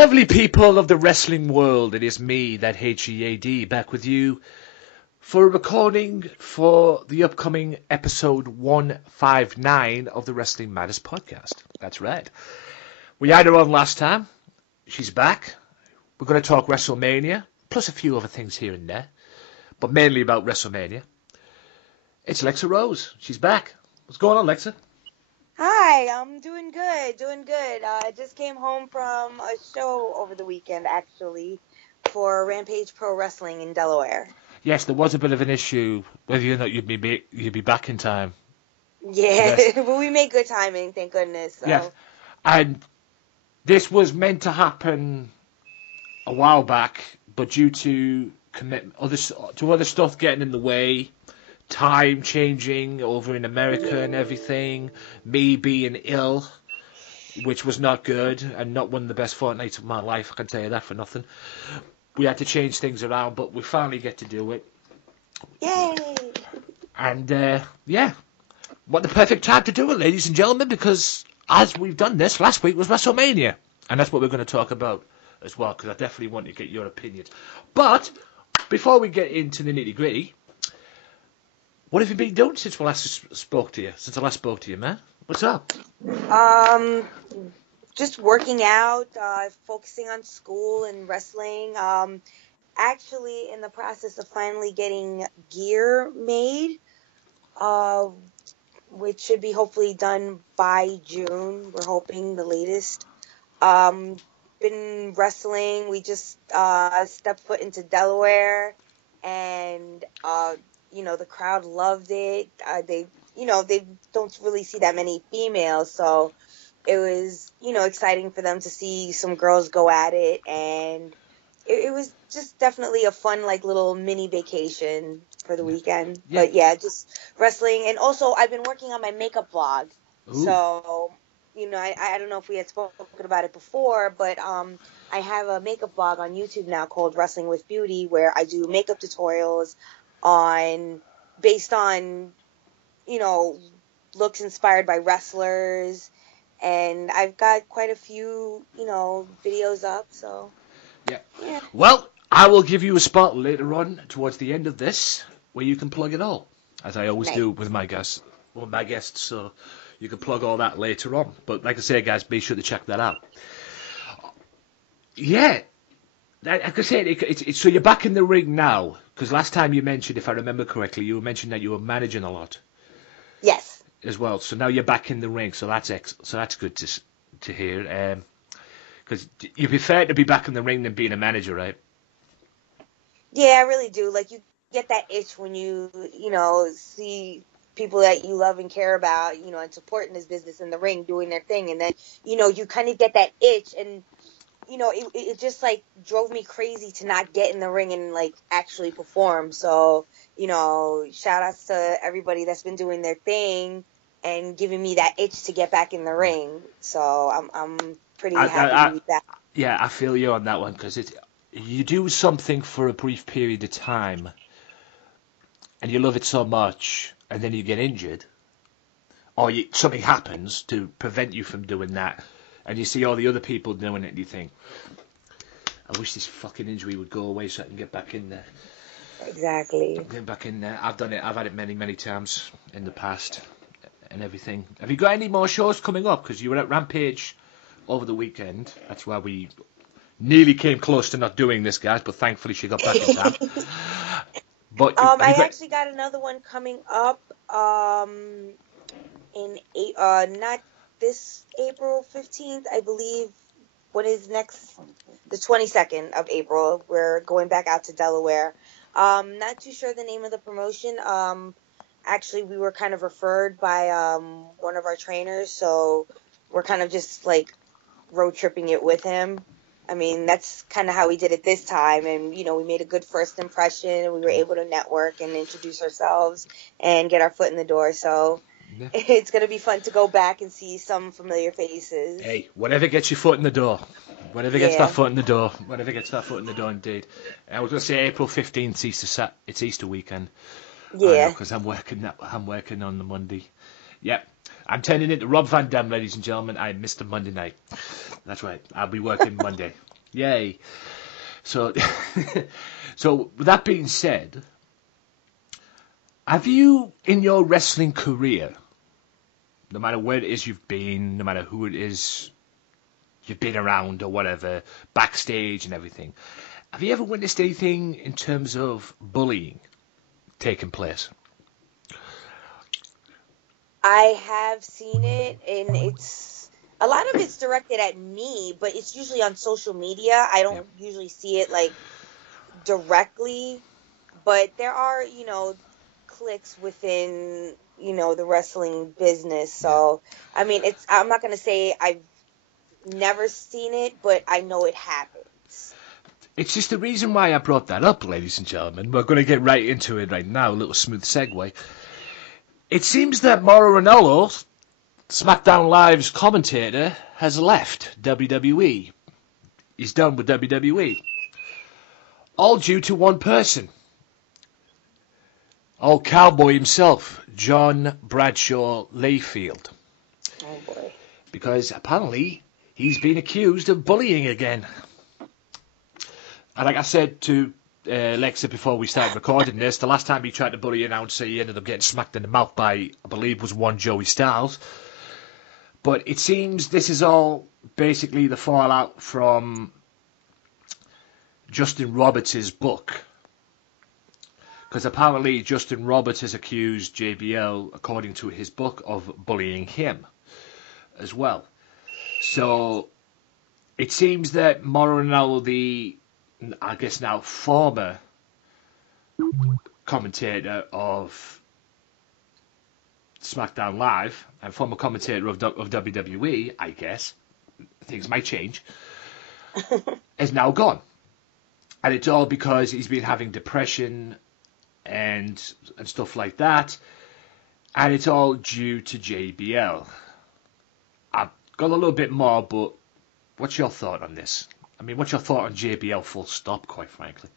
lovely people of the wrestling world, it is me, that HEAD, back with you for a recording for the upcoming episode 159 of the Wrestling Matters podcast. That's right. We had her on last time. She's back. We're going to talk WrestleMania, plus a few other things here and there, but mainly about WrestleMania. It's Lexa Rose. She's back. What's going on, Lexa? Hi, I'm doing good. I just came home from a show over the weekend, actually, for Rampage Pro Wrestling in Delaware. Yes, there was a bit of an issue whether or not you'd be back in time. Yeah, but we made good timing, thank goodness. So. Yes, and this was meant to happen a while back, but due to other stuff getting in the way, time changing over in America and everything, me being ill, which was not good, and not one of the best fortnights of my life, I can tell you that for nothing. We had to change things around, but we finally get to do it. Yay! And, yeah, what the perfect time to do it, ladies and gentlemen, because as we've done this, last week was WrestleMania, and that's what we're going to talk about as well, because I definitely want to get your opinions. But, before we get into the nitty-gritty, what have you been doing since I last spoke to you, man? What's up? Just working out, focusing on school and wrestling. Actually, in the process of finally getting gear made, which should be hopefully done by June. We're hoping the latest. Been wrestling. We just stepped foot into Delaware, and the crowd loved it. They don't really see that many females, so it was, exciting for them to see some girls go at it, and it was just definitely a fun, little mini vacation for the weekend. Yeah. But yeah, just wrestling, and also I've been working on my makeup vlog. Ooh. So, I don't know if we had spoken about it before, but I have a makeup vlog on YouTube now called Wrestling with Beauty, where I do makeup tutorials based on looks inspired by wrestlers, and I've got quite a few videos up, so yeah. Well, I will give you a spot later on towards the end of this where you can plug it all, as I always do with my guests, so you can plug all that later on. But like I say, guys, be sure to check that out. Yeah, like I said, so you're back in the ring now, because last time you mentioned, if I remember correctly, you mentioned that you were managing a lot. Yes. As well, so now you're back in the ring, so that's good to hear. Because you'd prefer to be back in the ring than being a manager, right? Yeah, I really do. You get that itch when you see people that you love and care about, and supporting this business in the ring, doing their thing, and then you kind of get that itch, and it just drove me crazy to not get in the ring and actually perform. So, shout outs to everybody that's been doing their thing and giving me that itch to get back in the ring. So I'm pretty happy with that. Yeah, I feel you on that one, because you do something for a brief period of time and you love it so much, and then you get injured, or something happens to prevent you from doing that. And you see all the other people doing it, and you think, I wish this fucking injury would go away so I can get back in there. Exactly. Get back in there. I've done it. I've had it many, many times in the past and everything. Have you got any more shows coming up? Because you were at Rampage over the weekend. That's why we nearly came close to not doing this, guys, but thankfully she got back in time. But I actually got another one coming up in not this April 15th, I believe. What is next? The 22nd of April. We're going back out to Delaware. Not too sure the name of the promotion. Actually, we were kind of referred by one of our trainers, so we're kind of just road tripping it with him. I mean, that's kind of how we did it this time, and we made a good first impression, and we were able to network and introduce ourselves and get our foot in the door. So yeah. It's going to be fun to go back and see some familiar faces. Hey, whatever gets your foot in the door. Whatever gets that foot in the door. Whatever gets that foot in the door, indeed. I was going to say April 15th, it's Easter weekend. Yeah. Because I'm working on the Monday. Yep. I'm turning into Rob Van Dam, ladies and gentlemen. I missed the Monday night. That's right. I'll be working Monday. Yay. So, so with that being said, have you, in your wrestling career, no matter where it is you've been, no matter who it is you've been around or whatever, backstage and everything, have you ever witnessed anything in terms of bullying taking place? I have seen it, and it's a lot of it's directed at me, but it's usually on social media. I Yeah. don't usually see it like directly, but there are, cliques within, the wrestling business. Yeah. So, I mean, I'm not going to say I've never seen it, but I know it happens. It's just the reason why I brought that up, ladies and gentlemen. We're going to get right into it right now, a little smooth segue. It seems that Mauro Ranallo, SmackDown Live's commentator, has left WWE. He's done with WWE. All due to one person. Old cowboy himself, John Bradshaw Layfield. Oh boy. Because apparently he's been accused of bullying again. And like I said to Lexa before we started recording this, the last time he tried to bully an announcer, he ended up getting smacked in the mouth by, I believe, was one Joey Styles. But it seems this is all basically the fallout from Justin Roberts' book. Because apparently Justin Roberts has accused JBL, according to his book, of bullying him as well. So it seems that Mauro Ranallo, the, I guess now, former commentator of SmackDown Live and former commentator of WWE, I guess, things might change, is now gone. And it's all because he's been having depression and stuff like that. And it's all due to JBL. I've got a little bit more, but what's your thought on this? I mean, what's your thought on JBL full stop, quite frankly?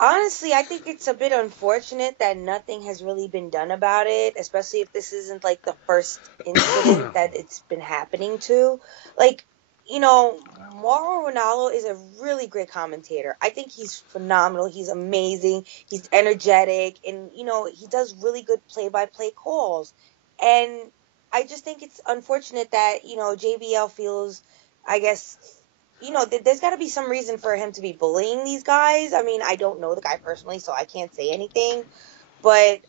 Honestly, I think it's a bit unfortunate that nothing has really been done about it, especially if this isn't like the first incident that it's been happening to. Like, Mauro Ranallo is a really great commentator. I think he's phenomenal. He's amazing. He's energetic, and he does really good play-by-play calls. And I just think it's unfortunate that JBL feels, I guess, there's got to be some reason for him to be bullying these guys. I mean, I don't know the guy personally, so I can't say anything. But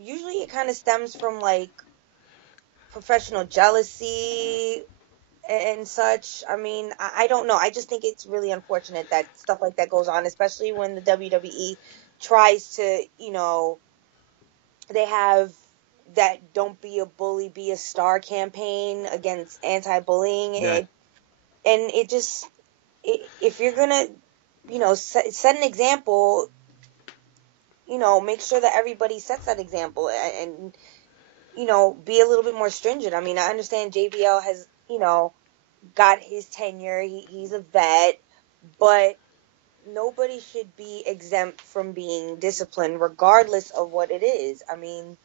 usually it kind of stems from like professional jealousy and such. I mean, I don't know. I just think it's really unfortunate that stuff like that goes on, especially when the WWE tries to, they have that "Don't Be a Bully, Be a Star" campaign against anti-bullying. Yeah. And it just, if you're gonna, set an example, make sure that everybody sets that example and be a little bit more stringent. I mean, I understand JBL has, got his tenure. He's a vet, but nobody should be exempt from being disciplined, regardless of what it is. I mean,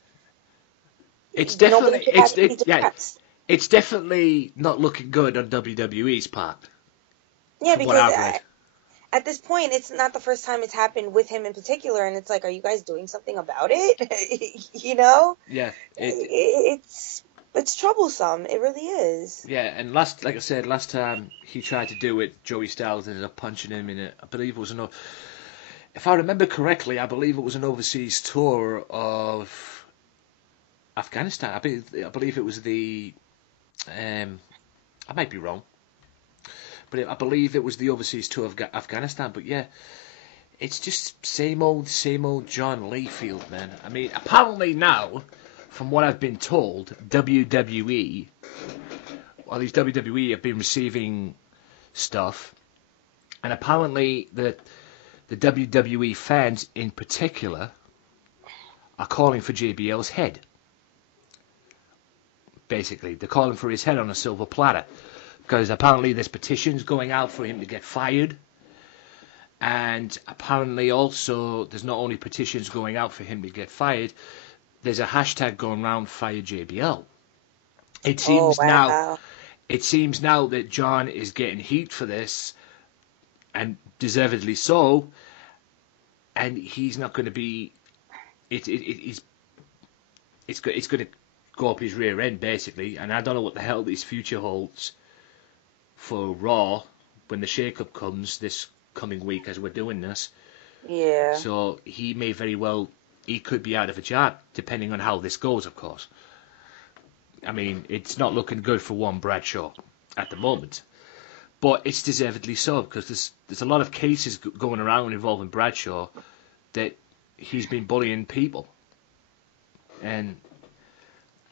It's definitely, nobody should have to be depressed. it's definitely not looking good on WWE's part. Yeah, From what because I've read. at this point, it's not the first time it's happened with him in particular, and it's like, are you guys doing something about it? Yeah, It's troublesome. It really is. yeah, and like I said, last time he tried to do it, Joey Styles ended up punching him in it. I believe it was if I remember correctly, I believe it was an overseas tour of Afghanistan. I believe it was I might be wrong, but I believe it was the overseas tour of Afghanistan. But yeah, it's just same old John Layfield, man. I mean, apparently now, from what I've been told, WWE, or at least WWE have been receiving stuff, and apparently the WWE fans in particular are calling for JBL's head. Basically, they're calling for his head on a silver platter, because apparently there's petitions going out for him to get fired. And apparently also there's not only petitions going out for him to get fired, there's a hashtag going around, fire JBL. It Oh, seems now wow. it seems now that John is getting heat for this, and deservedly so, and he's not going to be. It's going to go up his rear end basically, and I don't know what the hell his future holds for Raw when the shake-up comes this coming week as we're doing this. Yeah. So he may very well, he could be out of a job depending on how this goes, of course. I mean, it's not looking good for one Bradshaw at the moment, but it's deservedly so, because there's a lot of cases going around involving Bradshaw that he's been bullying people. And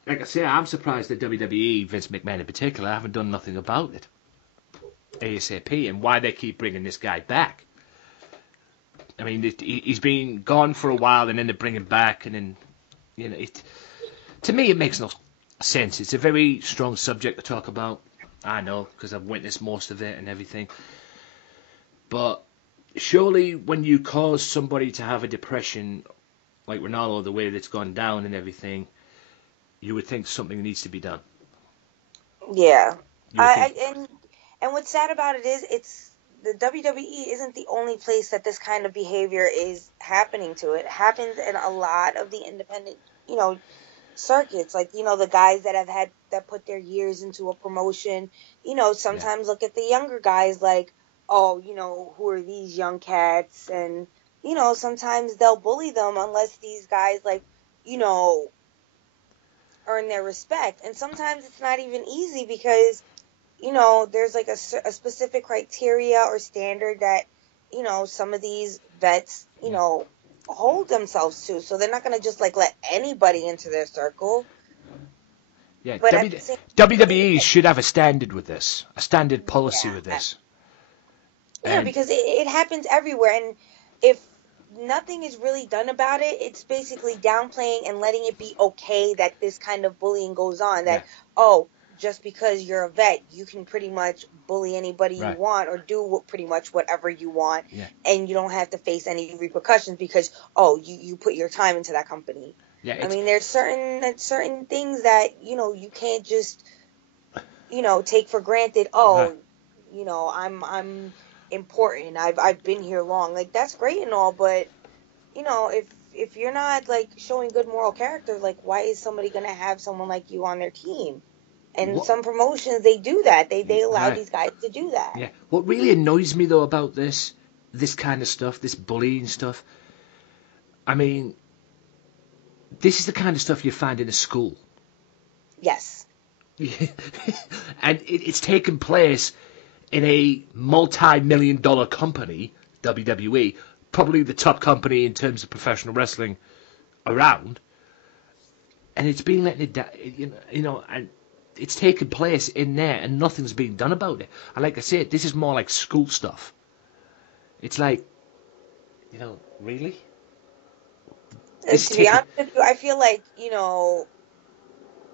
like I say, I'm surprised that WWE, Vince McMahon in particular, haven't done nothing about it ASAP, and why they keep bringing this guy back. I mean, he's been gone for a while, and then they bring him back, and then, you know, to me it makes no sense. It's a very strong subject to talk about. I know, because I've witnessed most of it and everything. But surely when you cause somebody to have a depression, like Ronaldo, the way that's gone down and everything, you would think something needs to be done. Yeah. And what's sad about it is it's the WWE isn't the only place that this kind of behavior is happening to. It happens in a lot of the independent, circuits. Like, the guys that put their years into a promotion, sometimes look at the younger guys like, oh, who are these young cats? And, sometimes they'll bully them unless these guys, like, earn their respect. And sometimes it's not even easy because, there's like a specific criteria or standard that, some of these vets, hold themselves to. So they're not going to just like let anybody into their circle. Yeah, but WWE should have a standard with this, a standard policy with this. Yeah, because it happens everywhere. And if nothing is really done about it, it's basically downplaying and letting it be okay that this kind of bullying goes on. That, just because you're a vet, you can pretty much bully anybody you want or do pretty much whatever you want, and you don't have to face any repercussions because, you put your time into that company. Yeah, I mean, there's certain things that, you can't just, take for granted. I'm important. I've been here long. Like, that's great and all, but, if you're not, like, showing good moral character, like, why is somebody going to have someone like you on their team? And some promotions, they do that. They allow these guys to do that. Yeah. What really annoys me, though, about this kind of stuff, this bullying stuff, I mean, this is the kind of stuff you find in a school. Yes. And it's taken place in a multi-million-dollar company, WWE, probably the top company in terms of professional wrestling around, and it's been letting it down, and it's taken place in there, and nothing's being done about it. And like I said, this is more like school stuff. It's like, really? To be honest with you, I feel like,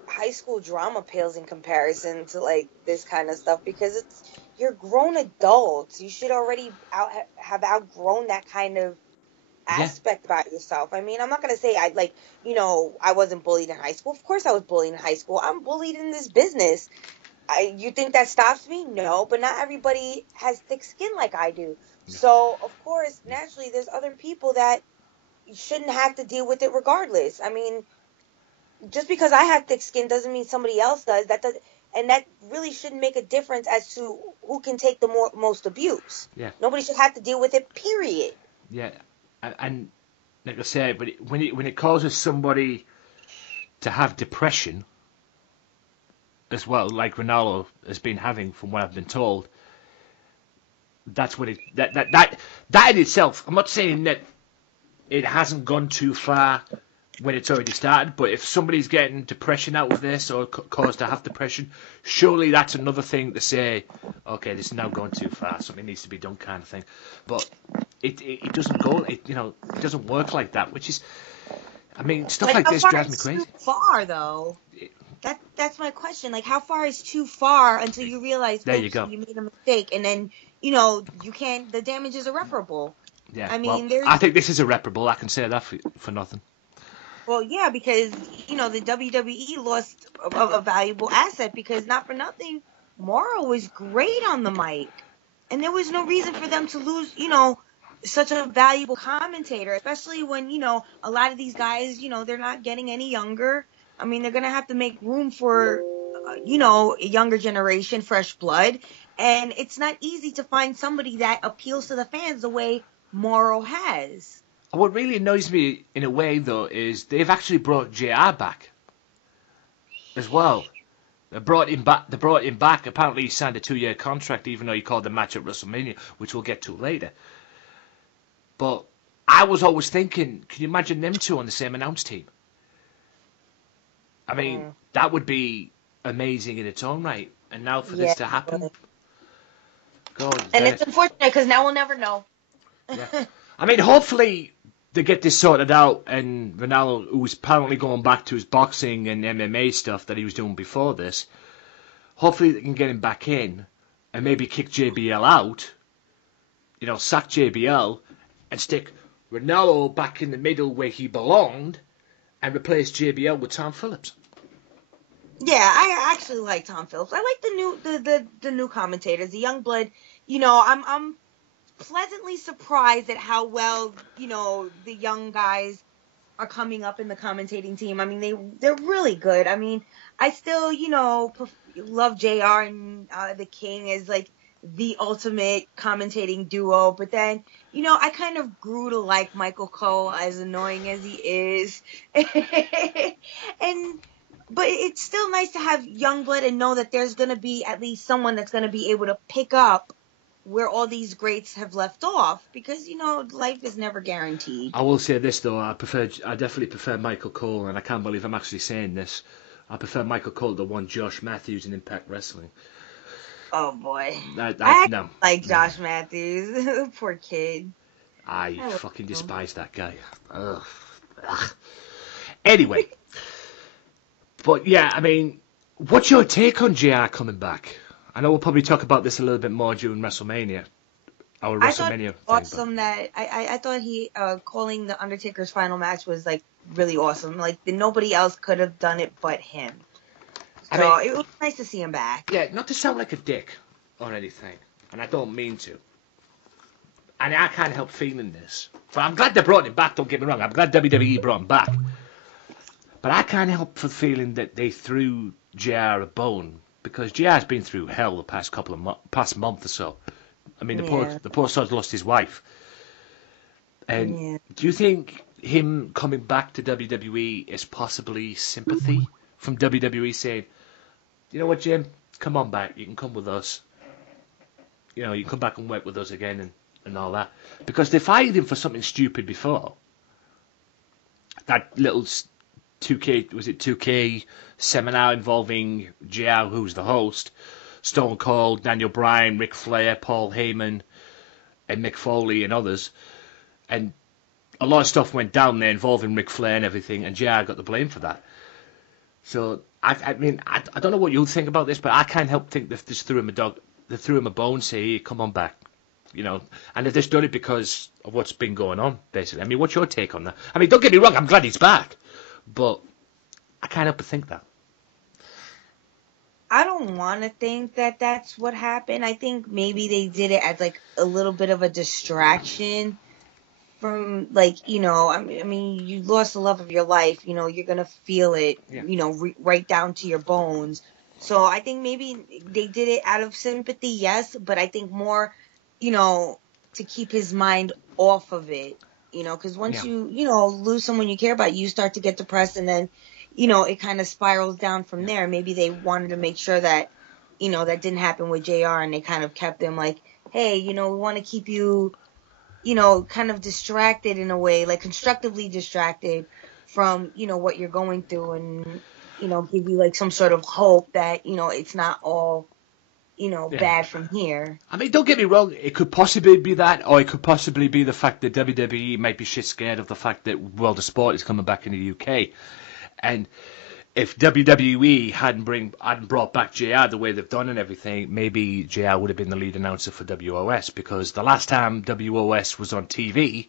high school drama pales in comparison to, like, this kind of stuff because you're grown adults. You should already have outgrown that kind of aspect about yourself. I mean, I'm not going to say I wasn't bullied in high school. Of course I was bullied in high school. I'm bullied in this business. You think that stops me? No, but not everybody has thick skin like I do. So, of course, naturally, there's other people that shouldn't have to deal with it regardless. I mean, just because I have thick skin doesn't mean somebody else does. And that really shouldn't make a difference as to who can take the most abuse. Yeah. Nobody should have to deal with it, period. Yeah. And like I said, but when it causes somebody to have depression as well, like Ronaldo has been having, from what I've been told, that's what that in itself. I'm not saying that it hasn't gone too far when it's already started, but if somebody's getting depression out of this or caused to have depression, surely that's another thing to say, okay, this is now going too far, something needs to be done, kind of thing. But it doesn't go, it doesn't work like that, which is, I mean, stuff like this drives me crazy. Too far, though. That's my question. Like, how far is too far until you realize you made a mistake, and then you can't. The damage is irreparable. Yeah, I mean, I think this is irreparable. I can say that for nothing. Well, yeah, because the WWE lost a valuable asset because not for nothing, Morrow was great on the mic. And there was no reason for them to lose, such a valuable commentator, especially when, a lot of these guys, they're not getting any younger. I mean, they're going to have to make room for, a younger generation, fresh blood. And it's not easy to find somebody that appeals to the fans the way Morrow has. What really annoys me in a way, though, is they've actually brought JR back as well. They brought him back. Apparently, he signed a 2-year contract, even though he called the match at WrestleMania, which we'll get to later. But I was always thinking, can you imagine them two on the same announce team? I mean, that would be amazing in its own right. And now for this to happen, God. And it's unfortunate because now we'll never know. Yeah. I mean, hopefully they get this sorted out, and Ronaldo, who's apparently going back to his boxing and MMA stuff that he was doing before this, hopefully they can get him back in and maybe kick JBL out, sack JBL and stick Ronaldo back in the middle where he belonged and replace JBL with Tom Phillips. Yeah, I actually like Tom Phillips. I like the new commentators, the young blood. I'm pleasantly surprised at how well, the young guys are coming up in the commentating team. I mean, they're really good. I mean, I still, love JR and the King as like the ultimate commentating duo. But then, I kind of grew to like Michael Cole, as annoying as he is. But it's still nice to have young blood and know that there's going to be at least someone that's going to be able to pick up where all these greats have left off, because life is never guaranteed. I will say this though, I definitely prefer Michael Cole, and I can't believe I'm actually saying this. I prefer Michael Cole to one Josh Matthews in Impact Wrestling. Oh boy, No. like Josh Matthews, poor kid. I fucking despise that guy. Ugh. Anyway, but yeah, I mean, what's your take on JR coming back? I know we'll probably talk about this a little bit more during WrestleMania. Our WrestleMania awesome that I thought he calling the Undertaker's final match was like really awesome. Like nobody else could have done it but him. So it was nice to see him back. Yeah, not to sound like a dick or anything, and I don't mean to. And I can't help feeling this. But I'm glad they brought him back. Don't get me wrong. I'm glad WWE brought him back. But I can't help for feeling that they threw JR a bone. Because JR's been through hell the past past month or so. I mean, the poor sod's lost his wife. And do you think him coming back to WWE is possibly sympathy from WWE saying, you know what, Jim, come on back. You can come with us. You can come back and work with us again and all that. Because they fired him for something stupid before. That little 2K seminar involving JR, who's the host, Stone Cold, Daniel Bryan, Ric Flair, Paul Heyman, and Mick Foley and others. And a lot of stuff went down there involving Ric Flair and everything, and JR got the blame for that. So, I mean, I don't know what you think about this, but I can't help think they just threw him a bone, say, hey, come on back. And they've just done it because of what's been going on, basically. I mean, what's your take on that? I mean, don't get me wrong, I'm glad he's back. But I can't help but think that. I don't want to think that that's what happened. I think maybe they did it as like a little bit of a distraction from like, I mean, you lost the love of your life, you're going to feel it, right down to your bones. So I think maybe they did it out of sympathy, yes, but I think more, to keep his mind off of it. Because once you lose someone you care about, you start to get depressed, and then, it kind of spirals down from there. Maybe they wanted to make sure that, that didn't happen with JR, and they kind of kept him like, hey, we want to keep you, kind of distracted in a way, like constructively distracted from, what you're going through, and, give you like some sort of hope that, it's not all bad from here. I mean, don't get me wrong, it could possibly be that, or it could possibly be the fact that WWE might be shit scared of the fact that World of Sport is coming back in the UK. And if WWE hadn't brought back JR the way they've done and everything, maybe JR would have been the lead announcer for WOS, because the last time WOS was on TV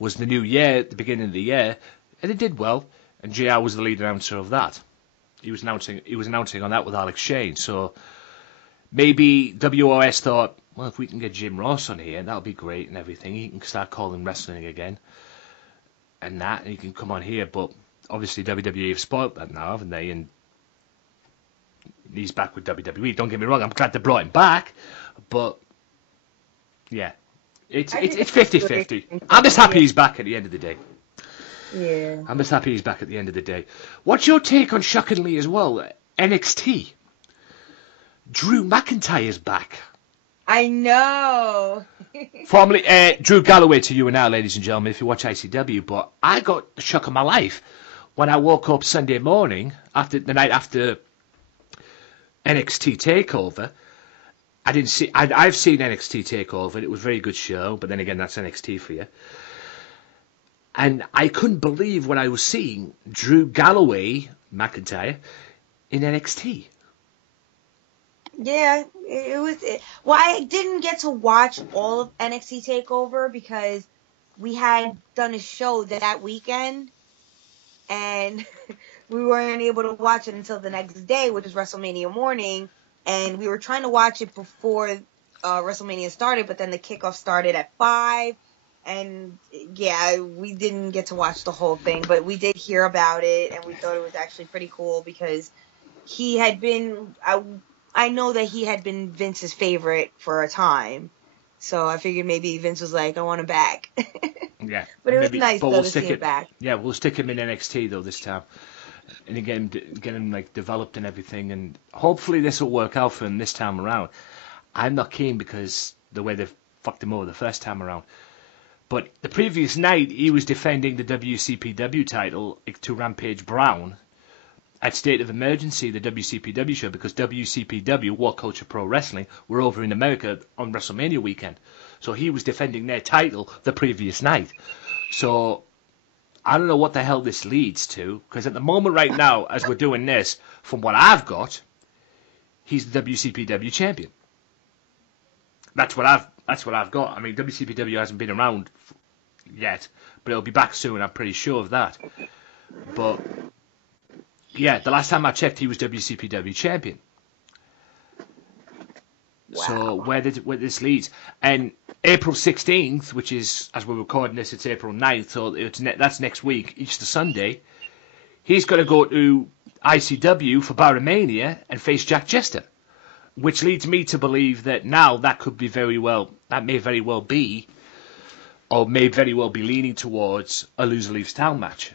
was the new year, at the beginning of the year, and it did well, and JR was the lead announcer of that. He was announcing on that with Alex Shane, so maybe WOS thought, well, if we can get Jim Ross on here, that'll be great and everything. He can start calling wrestling again. And he can come on here. But obviously WWE have spoiled that now, haven't they? And he's back with WWE. Don't get me wrong, I'm glad they brought him back. But, yeah, it's 50-50. I'm just happy he's back at the end of the day. Yeah. I'm just happy he's back at the end of the day. What's your take on, shockingly as well, NXT? Drew McIntyre's back. I know. Formerly, Drew Galloway to you and now, ladies and gentlemen, if you watch ICW. But I got the shock of my life when I woke up Sunday morning, after the night after NXT TakeOver. I've seen NXT TakeOver. It was a very good show, but then again, that's NXT for you. And I couldn't believe what I was seeing. Drew Galloway, McIntyre, in NXT. Yeah, it was. Well, I didn't get to watch all of NXT TakeOver because we had done a show that weekend, and we weren't able to watch it until the next day, which is WrestleMania morning. And we were trying to watch it before WrestleMania started, but then the kickoff started at 5. And yeah, we didn't get to watch the whole thing, but we did hear about it, and we thought it was actually pretty cool because he had been. I know that he had been Vince's favorite for a time, so I figured maybe Vince was like, "I want him back." Yeah, but it was nice though to see him back. Yeah, we'll stick him in NXT though this time, and again get him like developed and everything, and hopefully this will work out for him this time around. I'm not keen because the way they've fucked him over the first time around. But the previous night, he was defending the WCPW title to Rampage Brown at State of Emergency, the WCPW show, because WCPW, War Culture Pro Wrestling, were over in America on WrestleMania weekend. So he was defending their title the previous night. So I don't know what the hell this leads to, because at the moment right now, as we're doing this, from what I've got, he's the WCPW champion. That's what I've got. I mean, WCPW hasn't been around yet, but it'll be back soon. I'm pretty sure of that. But yeah, the last time I checked, he was WCPW champion. Wow. So where this leads? And April 16th, which is, as we're recording this, it's April 9th, so that's next week, Easter Sunday. He's got to go to ICW for Baromania and face Jack Jester. Which leads me to believe that now that may very well be, or may very well be leaning towards a loser leaves town match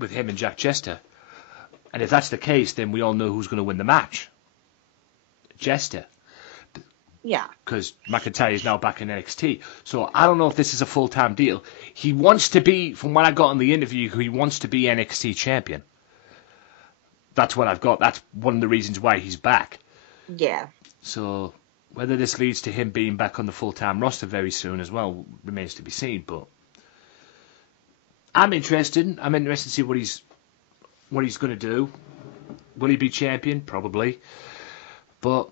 with him and Jack Jester. And if that's the case, then we all know who's going to win the match. Jester. Yeah. Because McIntyre is now back in NXT. So I don't know if this is a full-time deal. He wants to be, from what I got in the interview, he wants to be NXT champion. That's what I've got. That's one of the reasons why he's back. Yeah. So whether this leads to him being back on the full-time roster very soon as well remains to be seen. But I'm interested. I'm interested to see what he's going to do. Will he be champion? Probably. But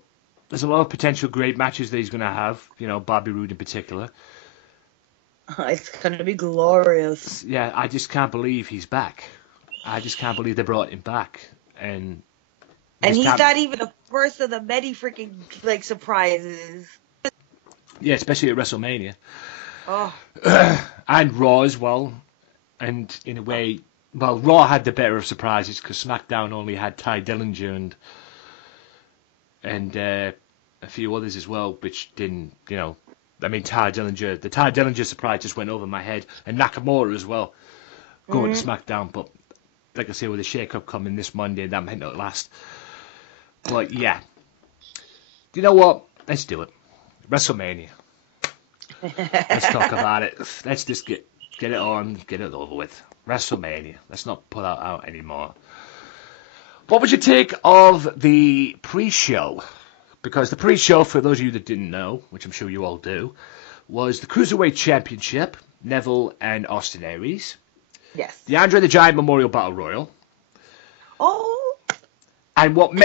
there's a lot of potential great matches that he's going to have. You know, Bobby Roode in particular. It's going to be glorious. Yeah, I just can't believe he's back. I just can't believe they brought him back. And he's not even the first of the many freaking, surprises. Yeah, especially at WrestleMania. Oh. And Raw as well. And in a way, well, Raw had the better of surprises because SmackDown only had Ty Dillinger and a few others as well, which didn't, I mean, the Ty Dillinger surprise just went over my head. And Nakamura as well, going to SmackDown. But like I say, with the shake-up coming this Monday, that might not last. But yeah, you know what? Let's do it. WrestleMania. Let's talk about it. Let's just get it on, get it over with. WrestleMania. Let's not pull that out anymore. What would you take of the pre-show? Because the pre-show, for those of you that didn't know, which I'm sure you all do, was the Cruiserweight Championship, Neville and Austin Aries. Yes. The Andre the Giant Memorial Battle Royal. Oh. And what was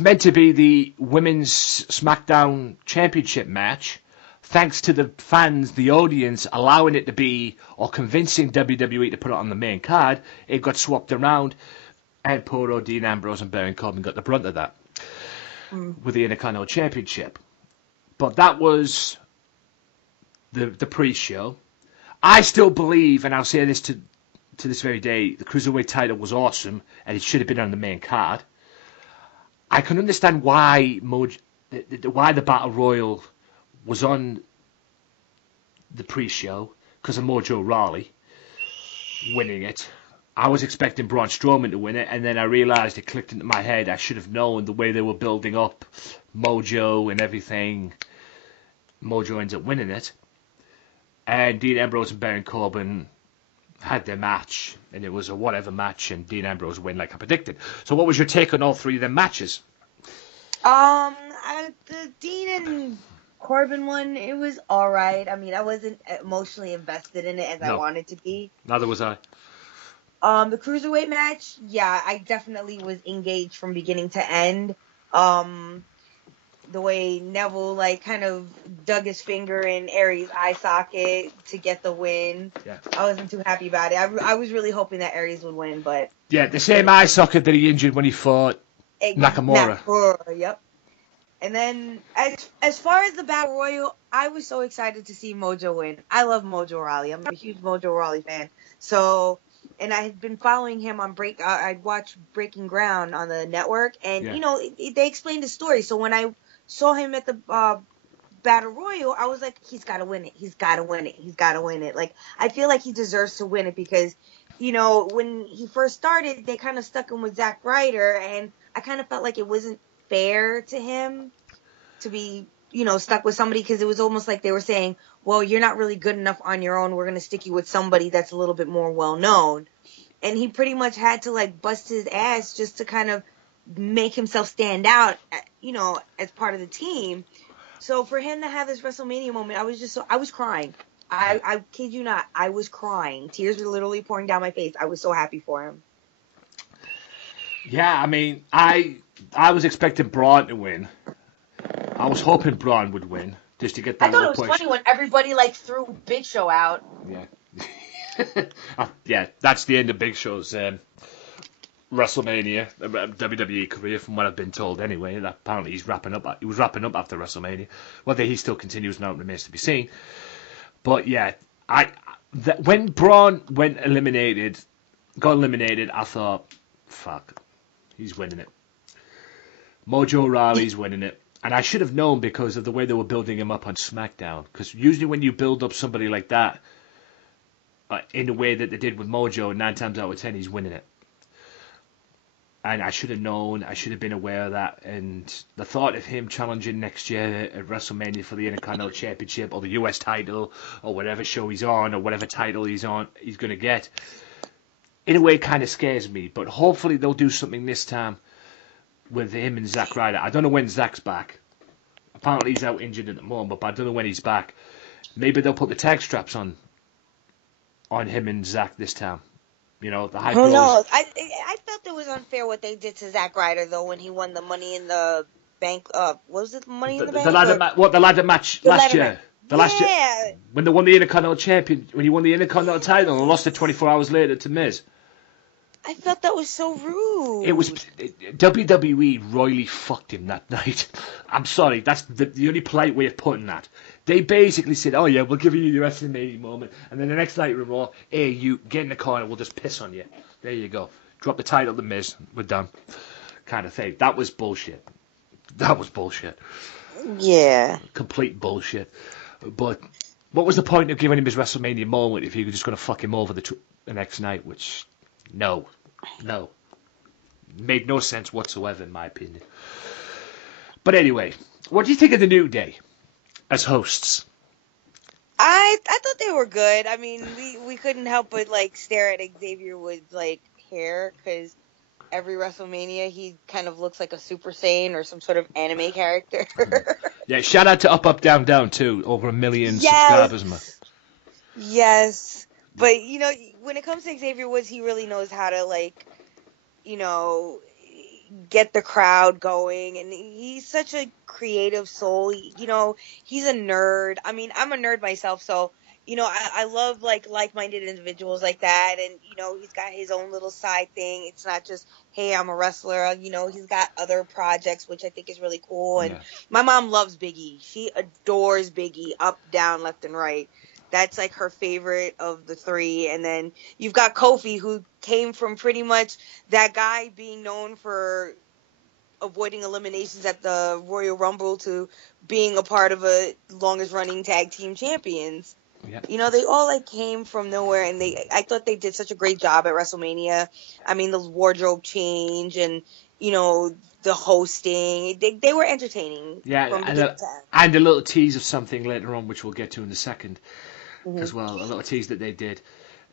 meant to be the Women's SmackDown Championship match, thanks to the fans, the audience, allowing it to be, or convincing WWE to put it on the main card, it got swapped around, and poor old Dean Ambrose and Baron Corbin got the brunt of that. with the Intercontinental Championship. But that was the pre-show. I still believe, and I'll say this to this very day, the Cruiserweight title was awesome, and it should have been on the main card. I can understand why why the Battle Royal was on the pre-show, because of Mojo Rawley winning it. I was expecting Braun Strowman to win it, and then I realised it clicked into my head. I should have known the way they were building up Mojo and everything. Mojo ends up winning it. And Dean Ambrose and Baron Corbin had their match, and it was a whatever match, and Dean Ambrose win like I predicted. So what was your take on all three of them matches? The Dean and Corbin one, it was alright. I mean, I wasn't emotionally invested in it as I wanted to be. Neither was I. The Cruiserweight match, yeah, I definitely was engaged from beginning to end. The way Neville, like, kind of dug his finger in Aries' eye socket to get the win. Yeah. I wasn't too happy about it. I was really hoping that Aries would win, but... Yeah, the same eye socket that he injured when he fought Nakamura. Yep. And then, as far as the Battle Royal, I was so excited to see Mojo win. I love Mojo Rawley. I'm a huge Mojo Rawley fan. So... And I had been following him on I'd watched Breaking Ground on the network, and they explained the story. So when I saw him at the Battle Royal, I was like, he's got to win it. He's got to win it. He's got to win it. Like, I feel like he deserves to win it because, when he first started, they kind of stuck him with Zack Ryder, and I kind of felt like it wasn't fair to him to be, stuck with somebody because it was almost like they were saying, well, you're not really good enough on your own. We're going to stick you with somebody that's a little bit more well-known. And he pretty much had to, like, bust his ass just to kind of make himself stand out, as part of the team. So for him to have this WrestleMania moment, I was crying. I kid you not, I was crying. Tears were literally pouring down my face. I was so happy for him. Yeah, I mean, I was expecting Braun to win. I was hoping Braun would win. Just to get that. I thought it was funny when everybody threw Big Show out. Yeah. Yeah, that's the end of Big Show's WrestleMania WWE career, from what I've been told. Anyway, that apparently he was wrapping up after WrestleMania. Whether he still continues now remains to be seen. But yeah, when Braun got eliminated, I thought, fuck, he's winning it. Mojo Rawley's winning it. And I should have known because of the way they were building him up on SmackDown. Because usually when you build up somebody like that, in the way that they did with Mojo, 9 times out of 10, he's winning it. And I should have known, I should have been aware of that. And the thought of him challenging next year at WrestleMania for the Intercontinental Championship or the US title or whatever show he's on or whatever title he's going to get, in a way kind of scares me. But hopefully they'll do something this time with him and Zack Ryder. I don't know when Zack's back. Apparently he's out injured at the moment, but I don't know when he's back. Maybe they'll put the tag straps on him and Zack this time. The high blows. No, I felt it was unfair what they did to Zack Ryder though when he won the Money in the Bank. What was it? Money in the Bank. The ladder match last year. Last year when they won the Intercontinental Champion, when he won the Intercontinental title and lost it 24 hours later to Miz. I felt that was so rude. It was WWE royally fucked him that night. I'm sorry, that's the only polite way of putting that. They basically said, "Oh yeah, we'll give you your WrestleMania moment," and then the next night we Raw, "Hey, you get in the corner, we'll just piss on you." There you go. Drop the title to Miz, we're done. Kind of thing. That was bullshit. Yeah. Complete bullshit. But what was the point of giving him his WrestleMania moment if you were just going to fuck him over the next night? Which, no. Made no sense whatsoever, in my opinion. But anyway, what do you think of the New Day as hosts? I thought they were good. I mean, we couldn't help but stare at Xavier Woods' hair because every WrestleMania he kind of looks like a Super Saiyan or some sort of anime character. Yeah, shout out to Up Up Down Down too. Over 1 million subscribers, man. Yes, but when it comes to Xavier Woods, he really knows how to get the crowd going, and he's such a creative soul. He's a nerd. I mean, I'm a nerd myself, so I love like-minded individuals like that, and he's got his own little side thing. It's not just, hey, I'm a wrestler. He's got other projects, which I think is really cool. And Yeah. my mom loves Biggie. She adores Biggie, up, down, left, and right. That's like her favorite of the three. And then you've got Kofi, who came from pretty much that guy being known for avoiding eliminations at the Royal Rumble to being a part of a longest running tag team champions. Yeah. They all like came from nowhere, and I thought they did such a great job at WrestleMania. I mean, the wardrobe change and the hosting, they were entertaining. Yeah, from and beginning to end. and a little tease of something later on, which we'll get to in a second, Mm-hmm. as well. A little tease that they did.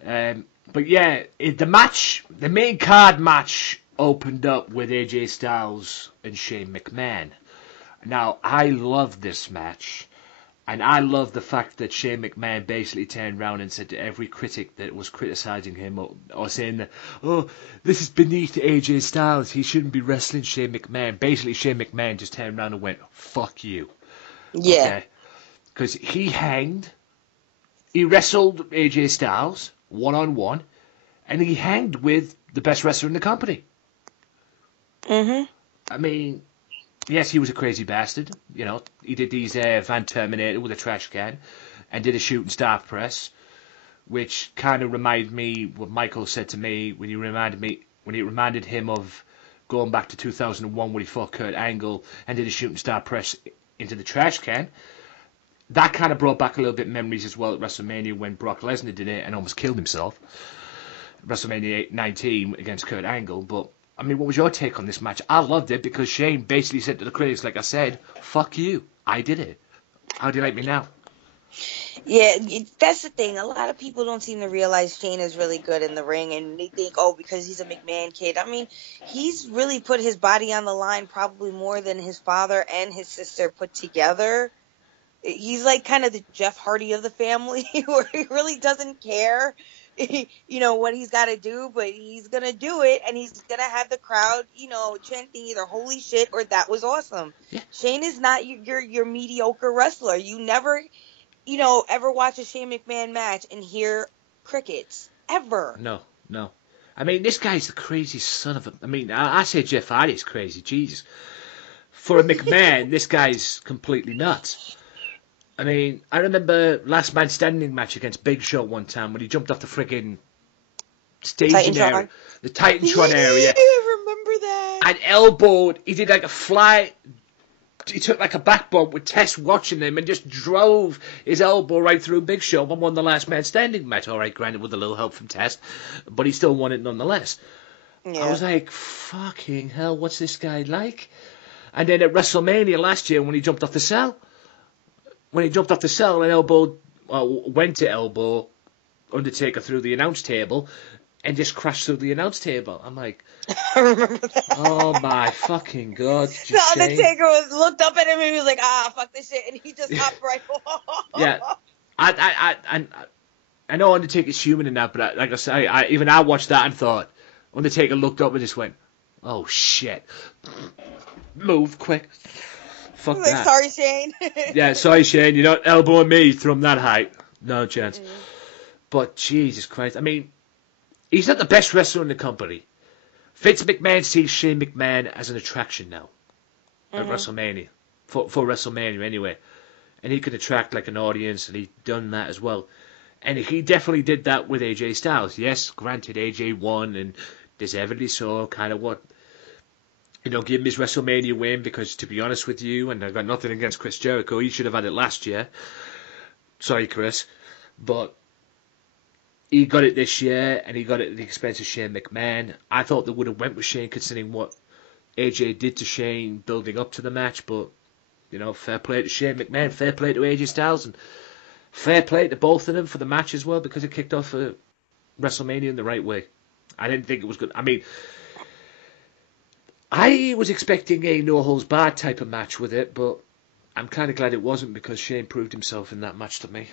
But yeah, the main card match opened up with AJ Styles and Shane McMahon. Now, I love this match. And I love the fact that Shane McMahon basically turned around and said to every critic that was criticising him or saying that, oh, this is beneath AJ Styles, he shouldn't be wrestling Shane McMahon. Basically, Shane McMahon just turned around and went, fuck you. Yeah. Because he wrestled AJ Styles one-on-one, and he hanged with the best wrestler in the company. Mm-hmm. I mean, yes, he was a crazy bastard. He did these Van Terminator with a trash can and did a shooting star press, which kind of reminded me what Michael said to me when he reminded him of going back to 2001 when he fought Kurt Angle and did a shooting star press into the trash can. That kind of brought back a little bit memories as well at WrestleMania when Brock Lesnar did it and almost killed himself. WrestleMania 19 against Kurt Angle, but I mean, what was your take on this match? I loved it because Shane basically said to the critics, like I said, fuck you. I did it. How do you like me now? Yeah, that's the thing. A lot of people don't seem to realize Shane is really good in the ring, and they think, oh, because he's a McMahon kid. I mean, he's really put his body on the line probably more than his father and his sister put together. He's like kind of the Jeff Hardy of the family, where he really doesn't care, what he's got to do, but he's going to do it, and he's going to have the crowd, chanting either holy shit or that was awesome. Yeah. Shane is not your mediocre wrestler. You never, ever watch a Shane McMahon match and hear crickets. Ever. No. I mean, this guy's the craziest son of a... I mean, I say Jeff Hardy's crazy, Jesus. For a McMahon, this guy's completely nuts. I mean, I remember last man standing match against Big Show one time when he jumped off the friggin' staging area, the Titantron area. I remember that. And elbowed, he did like a fly, he took like a back bump with Tess watching him and just drove his elbow right through Big Show and won the last man standing match. Alright, granted with a little help from Tess, but he still won it nonetheless. Yeah. I was like, fucking hell, what's this guy like? And then at WrestleMania last year when he jumped off the cell, and went to elbow Undertaker through the announce table and just crashed through the announce table. I'm like, I remember that. Oh my fucking God. The Undertaker looked up at him and he was like, fuck this shit, and he just hopped right off. Yeah. I know Undertaker's human in that, but like I say, I watched that and thought, Undertaker looked up and just went, oh shit. Move quick. Fuck like, that. Sorry, Shane. Yeah, sorry, Shane. You're not elbowing me from that height. No chance. Mm. But Jesus Christ. I mean, he's not the best wrestler in the company. Vince McMahon sees Shane McMahon as an attraction now. At WrestleMania. For WrestleMania, anyway. And he could attract like an audience, and he'd done that as well. And he definitely did that with AJ Styles. Yes, granted, AJ won, and deservedly so, kind of what... give him his WrestleMania win, because to be honest with you, and I've got nothing against Chris Jericho, he should have had it last year. Sorry, Chris. But he got it this year, and he got it at the expense of Shane McMahon. I thought they would have went with Shane, considering what AJ did to Shane building up to the match, but, fair play to Shane McMahon, fair play to AJ Styles, and fair play to both of them for the match as well, because it kicked off WrestleMania in the right way. I didn't think it was good. I mean... I was expecting a no-holds-barred type of match with it, but I'm kind of glad it wasn't, because Shane proved himself in that match to me.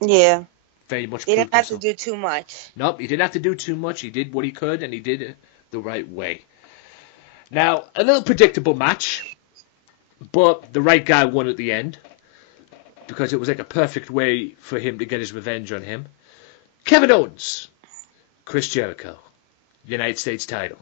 Yeah. Very much. He didn't have to do too much. Nope, he didn't have to do too much. He did what he could, and he did it the right way. Now, a little predictable match, but the right guy won at the end. because it was like a perfect way for him to get his revenge on him. Kevin Owens, Chris Jericho, United States title.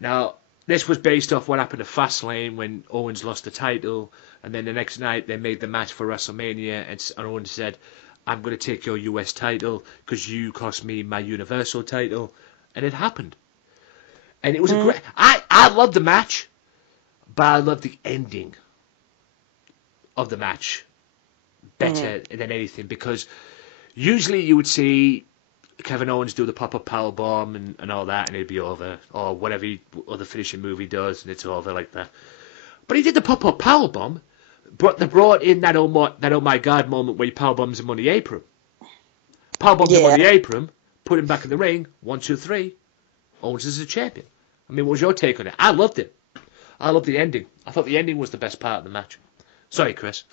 Now, this was based off what happened at Fastlane when Owens lost the title, and then the next night they made the match for WrestleMania, and Owens said, I'm going to take your US title because you cost me my Universal title, and it happened. And it was a great... I loved the match, but I loved the ending of the match better than anything, because usually you would see Kevin Owens do the pop-up powerbomb and all that, and it'd be over, or whatever other finishing move he does, and it's over like that. But he did the pop-up powerbomb, but they brought in that oh my god moment where he powerbombs him on the apron. Powerbombs him on the apron, put him back in the ring, 1, 2, 3. Owens is a champion. I mean, what was your take on it? I loved it. I loved the ending. I thought the ending was the best part of the match. Sorry, Chris.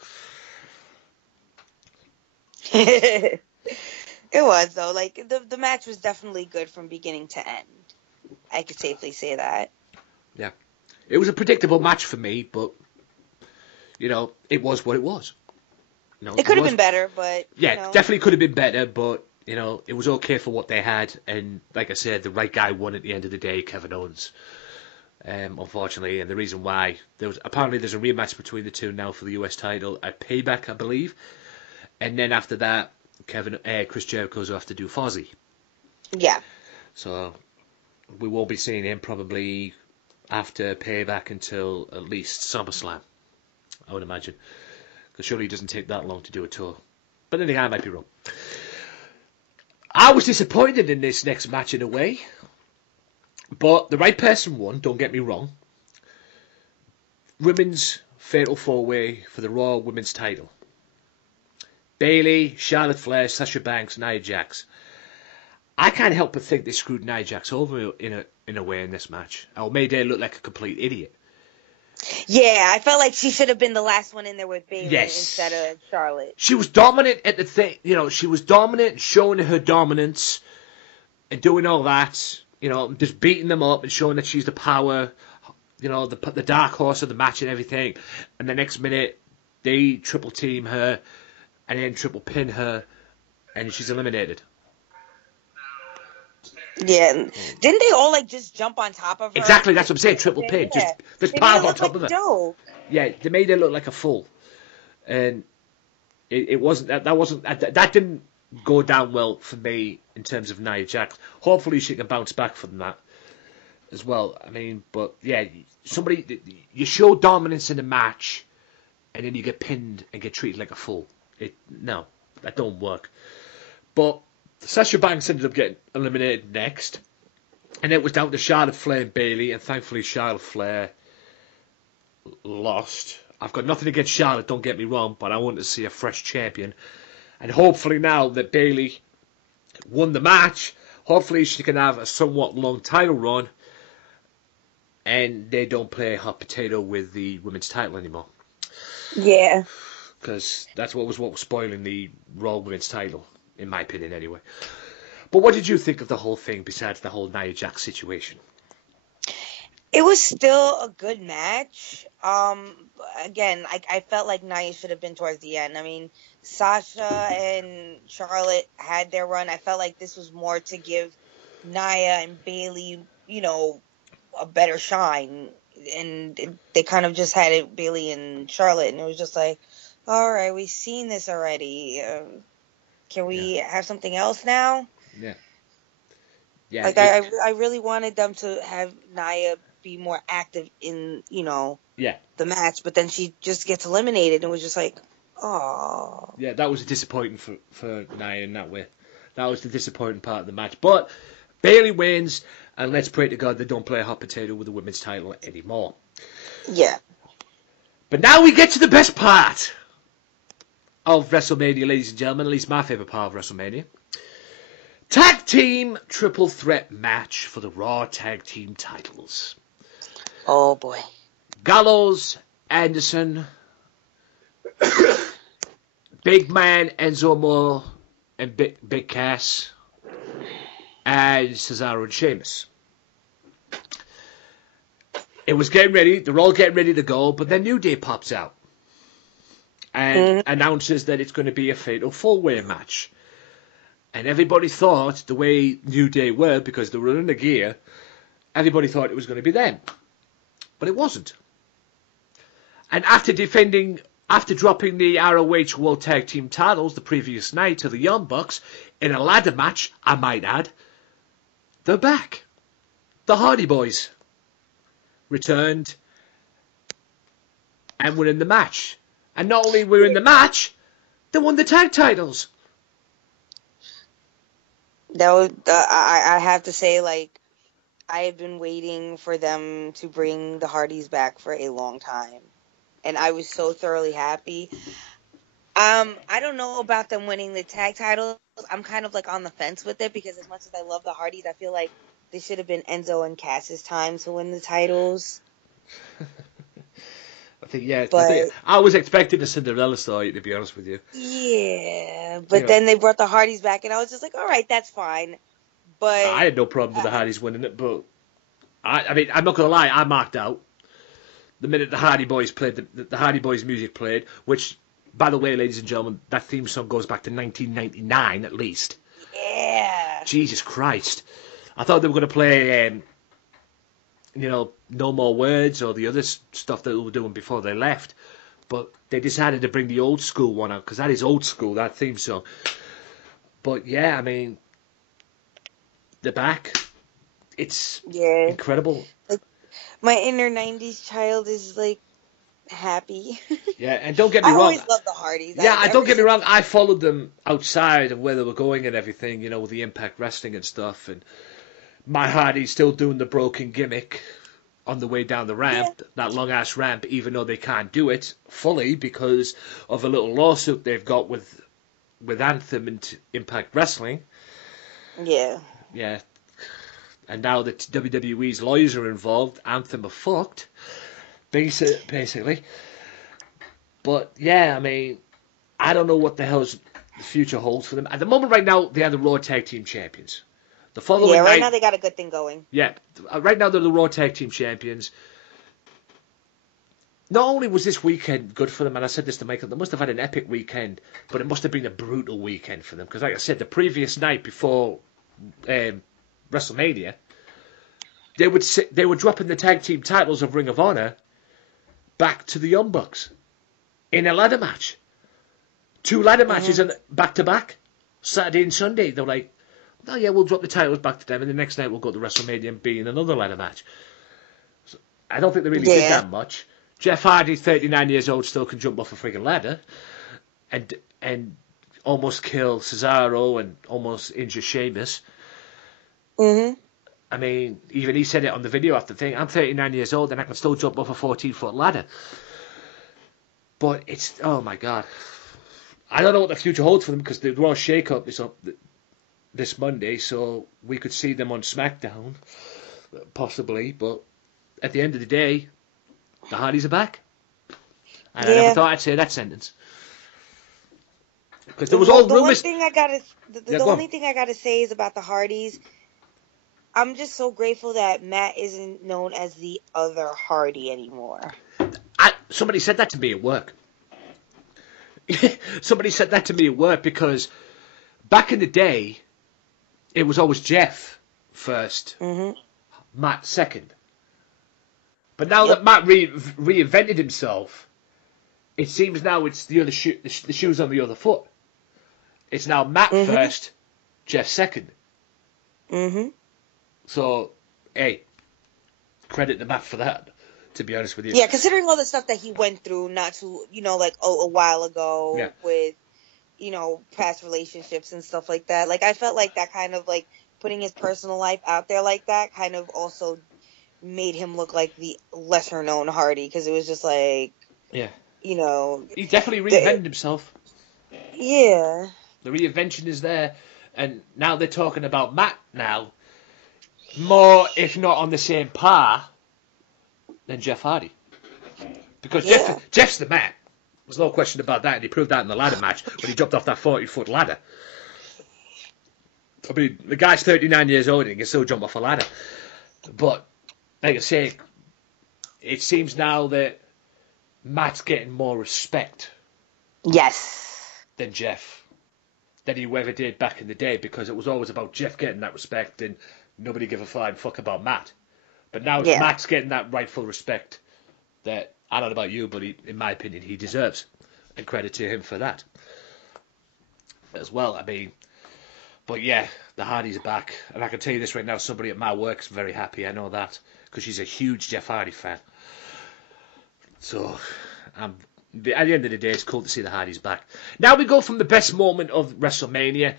It was, though. Like, the match was definitely good from beginning to end. I could safely say that. Yeah. It was a predictable match for me, but, you know, it was what it was. You know, it could have been better, but, yeah, you know. Definitely could have been better, but, you know, it was okay for what they had, and, like I said, the right guy won at the end of the day, Kevin Owens. Unfortunately, and the reason why, there's a rematch between the two now for the US title at Payback, I believe. And then after that, Chris Jericho's will have to do Fozzy. Yeah. So we won't be seeing him probably after Payback until at least SummerSlam, I would imagine. Because surely it doesn't take that long to do a tour. But then again, I might be wrong. I was disappointed in this next match in a way. But the right person won, don't get me wrong. Women's Fatal 4-Way for the Raw Women's title. Bayley, Charlotte Flair, Sasha Banks, Nia Jax. I can't help but think they screwed Nia Jax over in a way in this match. Or made her look like a complete idiot. Yeah, I felt like she should have been the last one in there with Bayley instead of Charlotte. She was dominant at the thing, you know, she was dominant, showing her dominance and doing all that, you know, just beating them up and showing that she's the power, you know, the dark horse of the match and everything. And the next minute, they triple team her and then triple pin her, and she's eliminated. Yeah, didn't they all like just jump on top of her? Exactly, that's what I'm saying. Triple pin, just piles on top of her. Dope. Yeah, they made her look like a fool, and it wasn't that didn't go down well for me in terms of Nia Jax. Hopefully, she can bounce back from that as well. I mean, but yeah, you show dominance in a match, and then you get pinned and get treated like a fool. No, that don't work. But Sasha Banks ended up getting eliminated next, and it was down to Charlotte Flair and Bayley, and thankfully Charlotte Flair lost. I've got nothing against Charlotte, don't get me wrong, but I want to see a fresh champion. And hopefully now that Bayley won the match, hopefully she can have a somewhat long title run, and they don't play hot potato with the women's title anymore. Yeah. Because that's what was spoiling the Raw Women's title, in my opinion, anyway. But what did you think of the whole thing, besides the whole Nia Jax situation? It was still a good match. Again, I felt like Nia should have been towards the end. I mean, Sasha and Charlotte had their run. I felt like this was more to give Nia and Bayley, you know, a better shine. And they kind of just had it, Bayley and Charlotte, and it was just like, all right, we've seen this already. Can we have something else now? Yeah. Yeah. Like, I really wanted them to have Nia be more active in, you know, the match, but then she just gets eliminated, and it was just like, oh. Yeah, that was disappointing for Nia in that way. That was the disappointing part of the match. But Bayley wins, and let's pray to God they don't play a hot potato with the women's title anymore. Yeah. But now we get to the best part of WrestleMania, ladies and gentlemen, at least my favourite part of WrestleMania. Tag Team Triple Threat match for the Raw Tag Team titles. Oh, boy. Gallows, Anderson, Big Man, Enzo Amore, and Big Cass, and Cesaro and Sheamus. It was getting ready. They're all getting ready to go, but then New Day pops out. and announces that it's going to be a fatal four-way match. And everybody thought, the way New Day were, because they were in the gear, everybody thought it was going to be them. But it wasn't. And after dropping the ROH World Tag Team titles the previous night to the Young Bucks, in a ladder match, I might add, they're back. The Hardy Boys returned and were in the match. And not only were in the match, they won the tag titles. That was, I have to say, like, I have been waiting for them to bring the Hardys back for a long time. And I was so thoroughly happy. I don't know about them winning the tag titles. I'm kind of like on the fence with it because as much as I love the Hardys, I feel like this should have been Enzo and Cass's time to win the titles. I was expecting a Cinderella story, to be honest with you. Yeah, but then they brought the Hardys back, and I was just like, all right, that's fine. But I had no problem with the Hardys winning it, but I mean, I'm not going to lie, I marked out the minute the Hardy Boys played, the Hardy Boys music played, which, by the way, ladies and gentlemen, that theme song goes back to 1999 at least. Yeah. Jesus Christ. I thought they were going to play, No More Words or the other stuff that they were doing before they left. But they decided to bring the old school one out, because that is old school, that theme song. But yeah, I mean, they're back. It's incredible. Like, my inner 90s child is, like, happy. Yeah, and don't get me wrong. I always loved the Hardys. Yeah, don't get me wrong. I followed them outside of where they were going and everything, with the Impact Wrestling and stuff. And my Hardy's still doing the broken gimmick on the way down the ramp, that long-ass ramp, even though they can't do it fully because of a little lawsuit they've got with Anthem and Impact Wrestling. Yeah. Yeah. And now that WWE's lawyers are involved, Anthem are fucked, basically. But, yeah, I mean, I don't know what the hell's the future holds for them. At the moment, right now, they are the Raw Tag Team Champions. The following right night, now they got a good thing going. Yeah, right now they're the Raw Tag Team Champions. Not only was this weekend good for them, and I said this to Michael, they must have had an epic weekend, but it must have been a brutal weekend for them. Because like I said, the previous night before WrestleMania, they were dropping the tag team titles of Ring of Honor back to the Young Bucks in a ladder match. 2 ladder matches back to back, Saturday and Sunday. They're like, oh yeah, we'll drop the titles back to them, and the next night we'll go to WrestleMania and be in another ladder match. So I don't think they really did that much. Jeff Hardy, 39 years old, still can jump off a freaking ladder, and almost kill Cesaro and almost injure Sheamus. I mean, even he said it on the video after the thing. I'm 39 years old and I can still jump off a 14-foot ladder. But it's, oh my God. I don't know what the future holds for them because the Raw Shake-Up is up this Monday, so we could see them on SmackDown, possibly. But at the end of the day, the Hardys are back. And I never thought I'd say that sentence. Because there was all rumors. The only thing I gotta say is about the Hardys. I'm just so grateful that Matt isn't known as the other Hardy anymore. Somebody said that to me at work. Somebody said that to me at work because back in the day, it was always Jeff first, Matt second. But now that Matt reinvented himself, it seems now it's the shoes on the other foot. It's now Matt first, Jeff second. So, hey, credit to Matt for that, to be honest with you. Yeah, considering all the stuff that he went through a while ago with, past relationships and stuff like that. Like, I felt like that kind of, like, putting his personal life out there like that kind of also made him look like the lesser-known Hardy, because it was just like, he definitely reinvented himself. Yeah. The reinvention is there, and now they're talking about Matt now, more, if not on the same par, than Jeff Hardy. Because Jeff's the man. There's no question about that, and he proved that in the ladder match when he jumped off that 40-foot ladder. I mean, the guy's 39 years old and he can still jump off a ladder. But, like I say, it seems now that Matt's getting more respect Yes. than Jeff, than he ever did back in the day, because it was always about Jeff getting that respect and nobody gave a flying fuck about Matt. But now it's Yeah. Matt's getting that rightful respect that, I don't know about you, but in my opinion, he deserves. And credit to him for that as well. I mean, but yeah, the Hardys are back. And I can tell you this right now, somebody at my work's very happy, I know that, because she's a huge Jeff Hardy fan. So, at the end of the day, it's cool to see the Hardys back. Now we go from the best moment of WrestleMania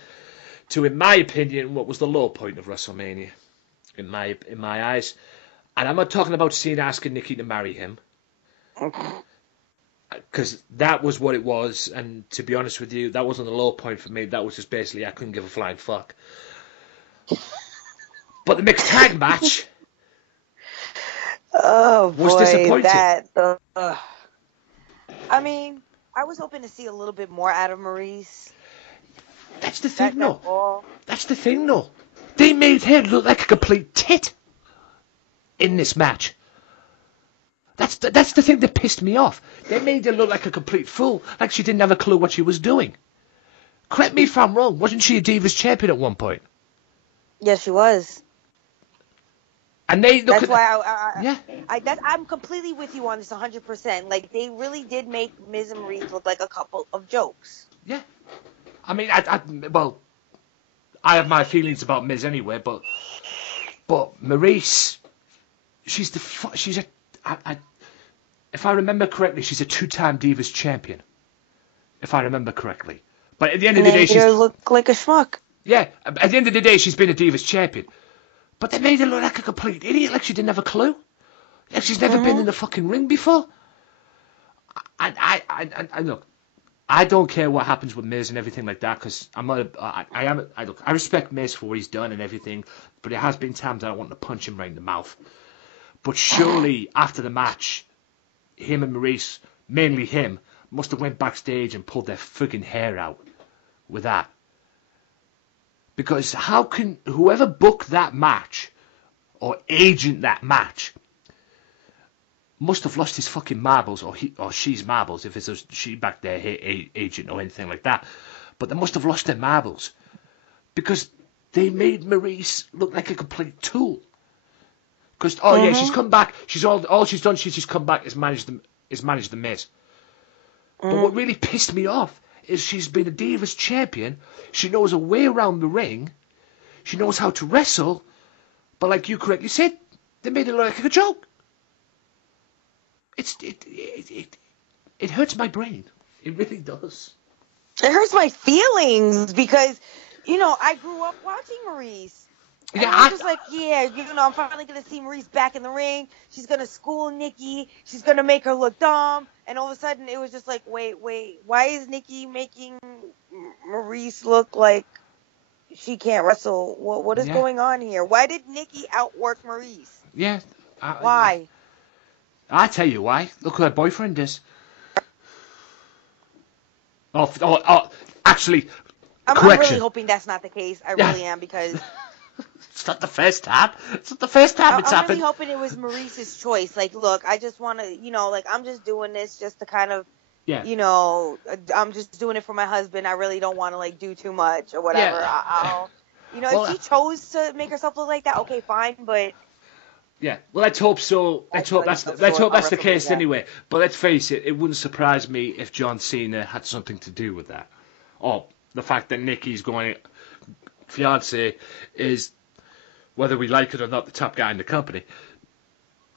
to, in my opinion, what was the low point of WrestleMania, in my eyes. And I'm not talking about Cena asking Nikki to marry him, because that was what it was. And to be honest with you, that wasn't a low point for me. That was just basically I couldn't give a flying fuck. But the mixed tag match was disappointing. I mean, I was hoping to see a little bit more out of Maurice. That's the thing, though. That's the thing, though. They made her look like a complete tit in this match. That's the thing that pissed me off. They made her look like a complete fool, like she didn't have a clue what she was doing. Correct me if I'm wrong. Wasn't she a Divas champion at one point? Yes, she was. And they look That's why I'm completely with you on this 100%. Like, they really did make Miz and Maurice look like a couple of jokes. Yeah. I mean, I have my feelings about Miz anyway, but Maurice, if I remember correctly, she's a 2-time Divas champion. If I remember correctly. But at the end of the day, she look like a schmuck. Yeah, at the end of the day, she's been a Divas champion. But they made her look like a complete idiot, like she didn't have a clue. Like she's never been in the fucking ring before. I look, I don't care what happens with Miz and everything like that, because I respect Miz for what he's done and everything, but there has been times I want to punch him right in the mouth. But surely, after the match, him and Maurice, mainly him, must have went backstage and pulled their friggin' hair out with that. Because how can whoever booked that match or agent that match must have lost his fucking marbles, or he or she's marbles, if it's she back there, agent or anything like that. But they must have lost their marbles because they made Maurice look like a complete tool. Because yeah, she's come back. All she's done. She's come back is manage the Miz. But what really pissed me off is she's been a Divas champion. She knows her way around the ring. She knows how to wrestle. But like you correctly said, they made it look like a joke. It hurts my brain. It really does. It hurts my feelings because, I grew up watching Maurice. And Yeah, I'm just like, I'm finally going to see Maurice back in the ring. She's going to school Nikki. She's going to make her look dumb. And all of a sudden, it was just like, wait. Why is Nikki making Maurice look like she can't wrestle? What is going on here? Why did Nikki outwork Maurice? Yeah. Why? I tell you why. Look who her boyfriend is. Actually, I'm really hoping that's not the case. I really am, because... It's not the first time. It's happened. I'm really hoping it was Maurice's choice. Like, look, I just want to, I'm just doing this just to kind of, I'm just doing it for my husband. I really don't want to, do too much or whatever. Yeah. If she chose to make herself look like that, okay, fine, but... Yeah, well, let's hope so. Let's hope that's the case anyway. But let's face it, it wouldn't surprise me if John Cena had something to do with that. Or the fact that Nikki's fiance is, whether we like it or not, the top guy in the company.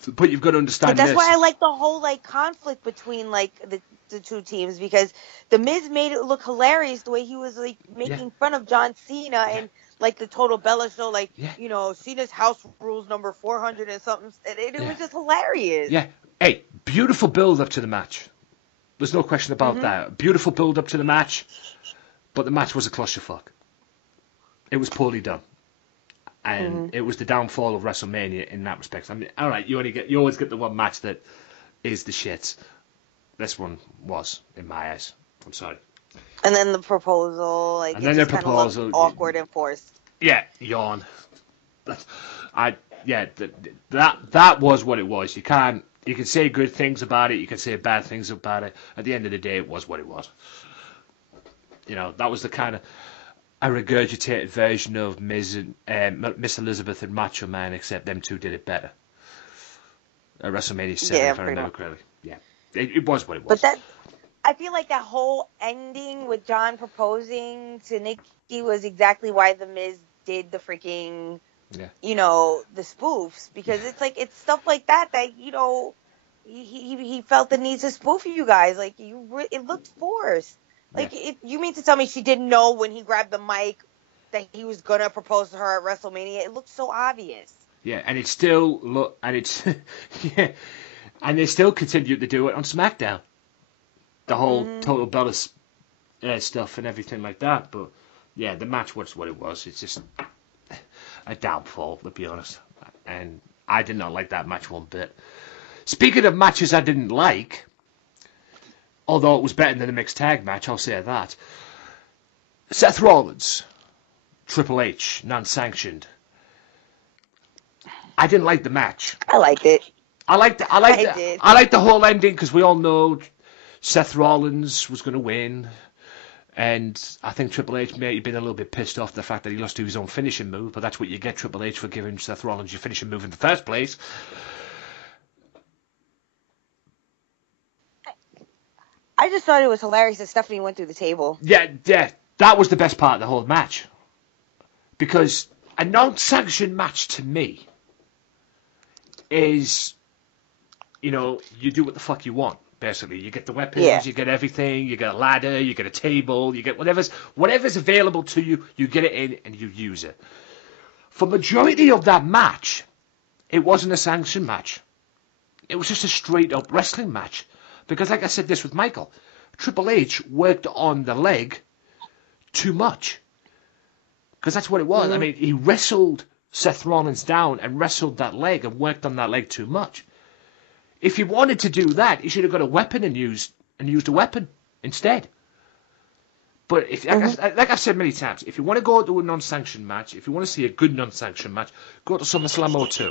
But you've got to understand this. But that's why I like the whole conflict between the two teams, because the Miz made it look hilarious the way he was making fun of John Cena and the Total Bella show, Cena's house rules number 400 and something. It was just hilarious. Yeah. Hey, beautiful build up to the match. There's no question about that. Beautiful build up to the match, but the match was a clusterfuck. It was poorly done. And it was the downfall of WrestleMania in that respect. I mean, all right, you always get the one match that is the shit. This one was, in my eyes. I'm sorry. And then the proposal, and then the proposal, awkward and forced. Yeah, yawn. That was what it was. You can't You can say good things about it. You can say bad things about it. At the end of the day, it was what it was. You know, that was the kind of a regurgitated version of Miss Elizabeth and Macho Man, except them two did it better. At WrestleMania 7, if I remember correctly. Yeah, it was what it was. But I feel like that whole ending with John proposing to Nikki was exactly why The Miz did the freaking, you know, the spoofs. Because it's like, it's stuff like that, you know, he felt the need to spoof you guys. Like, it looked forced. Like, you mean to tell me she didn't know when he grabbed the mic that he was going to propose to her at WrestleMania? It looked so obvious. Yeah, and it's still, yeah, and they still continue to do it on SmackDown. The whole Total Bellas stuff and everything like that. But, yeah, the match was what it was. It's just a downfall, to be honest. And I did not like that match one bit. Speaking of matches I didn't like, although it was better than the mixed tag match, I'll say that. Seth Rollins, Triple H, non-sanctioned. I didn't like the match. I liked it. I liked the whole ending because we all know Seth Rollins was going to win, and I think Triple H may have been a little bit pissed off the fact that he lost to his own finishing move, but that's what you get, Triple H, for giving Seth Rollins your finishing move in the first place. I just thought it was hilarious that Stephanie went through the table. Yeah, that was the best part of the whole match. Because a non-sanctioned match to me is, you know, you do what the fuck you want, basically. You get the weapons, you get everything, you get a ladder, you get a table, you get whatever's available to you, you get it in and you use it. For majority of that match, it wasn't a sanctioned match. It was just a straight-up wrestling match. Because like I said this with Michael, Triple H worked on the leg too much. Because that's what it was. I mean, he wrestled Seth Rollins down and wrestled that leg and worked on that leg too much. If he wanted to do that, he should have got a weapon and used a weapon instead. But if, like I've said many times, if you want to go to a non-sanctioned match, if you want to see a good non-sanctioned match, go to SummerSlam 02.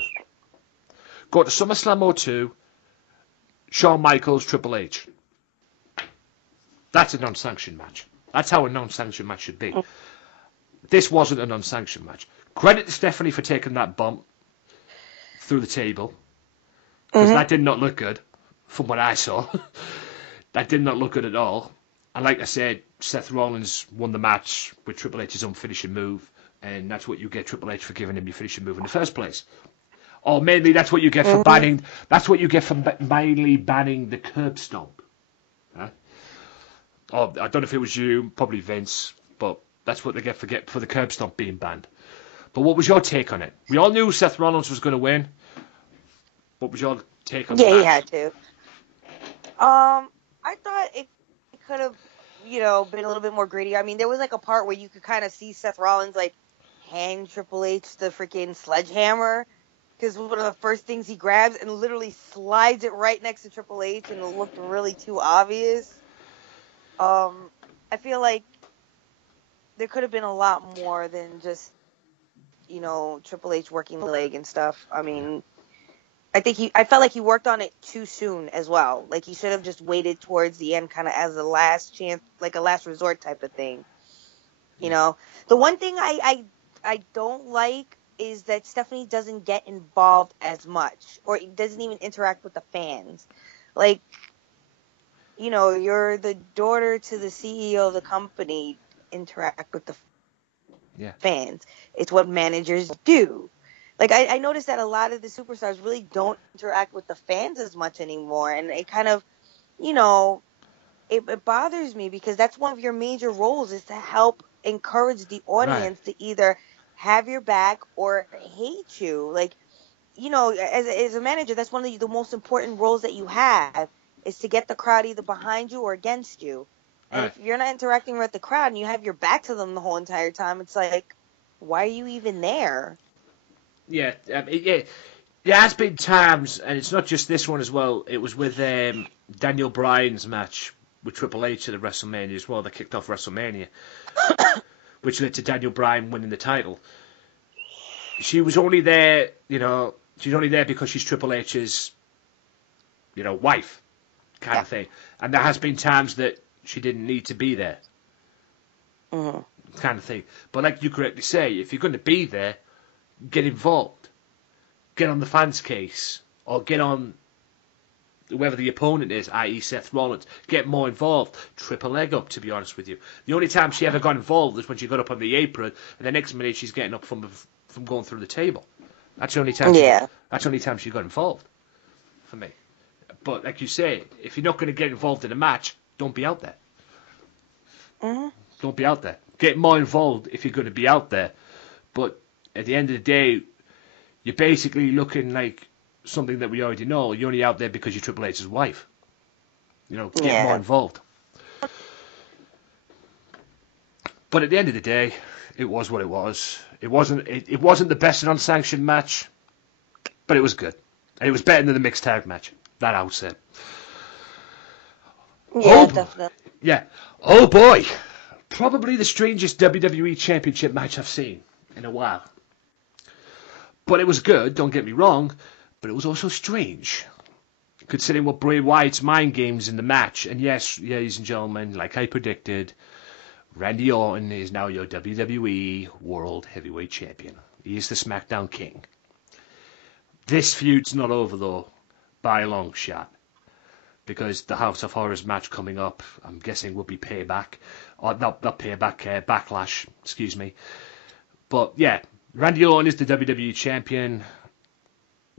Go to SummerSlam 02, Shawn Michaels, Triple H. That's a non-sanctioned match. That's how a non-sanctioned match should be. This wasn't a non-sanctioned match. Credit to Stephanie for taking that bump through the table. Because that did not look good, from what I saw. That did not look good at all. And like I said, Seth Rollins won the match with Triple H's own finishing move. And that's what you get Triple H for giving him your finishing move in the first place. Or mainly that's what you get for banning. That's what you get for mainly banning the curb stomp. Huh? Or I don't know if it was you, probably Vince, but that's what they get for the curb stomp being banned. But what was your take on it? We all knew Seth Rollins was going to win. What was your take on that? Yeah, he had to. I thought it could have, you know, been a little bit more gritty. I mean, there was like a part where you could kind of see Seth Rollins like hand Triple H the freaking sledgehammer. Because one of the first things he grabs and literally slides it right next to Triple H, and it looked really too obvious. I feel like there could have been a lot more than just, you know, Triple H working the leg and stuff. I mean, I felt like he worked on it too soon as well. Like, he should have just waited towards the end, kind of as a last chance, like a last resort type of thing. You know, the one thing I don't like is that Stephanie doesn't get involved as much, or doesn't even interact with the fans. Like, you know, you're the daughter to the CEO of the company, interact with the fans. It's what managers do. Like, I noticed that a lot of the superstars really don't interact with the fans as much anymore, and it kind of, you know, it bothers me, because that's one of your major roles, is to help encourage the audience to either have your back or hate you. Like, you know, as a manager, that's one of the most important roles that you have, is to get the crowd either behind you or against you. And if you're not interacting with the crowd and you have your back to them the whole entire time, it's like, why are you even there? Yeah, there has been times, and it's not just this one as well. It was with Daniel Bryan's match with Triple H at WrestleMania as well. That kicked off WrestleMania, which led to Daniel Bryan winning the title. She was only there, you know, she's only there because she's Triple H's wife kind of thing. And there has been times that she didn't need to be there. Mm-hmm. Kind of thing. But like you correctly say, if you're going to be there, get involved. Get on the fans' case. Or get on whoever the opponent is, i.e. Seth Rollins. Get more involved. Triple leg up, to be honest with you. The only time she ever got involved was when she got up on the apron, and the next minute she's getting up from going through the table. That's the only time. That's the only time she got involved. For me. But like you say, if you're not going to get involved in a match, don't be out there. Mm-hmm. Don't be out there. Get more involved if you're going to be out there. But at the end of the day, you're basically looking like something that we already know. You're only out there because you're Triple H's wife. Get more involved. But at the end of the day, it was what it was. It wasn't the best unsanctioned match, but it was good. And it was better than the mixed tag match. That I would say. Yeah, definitely. Yeah. Oh boy. Probably the strangest WWE Championship match I've seen in a while. But it was good, don't get me wrong, but it was also strange. Considering what Bray Wyatt's mind games in the match. And yes, ladies and gentlemen, like I predicted, Randy Orton is now your WWE World Heavyweight Champion. He is the SmackDown King. This feud's not over, though, by a long shot. Because the House of Horrors match coming up, I'm guessing, will be Payback. Or not Payback, Backlash, excuse me. But yeah, Randy Orton is the WWE Champion.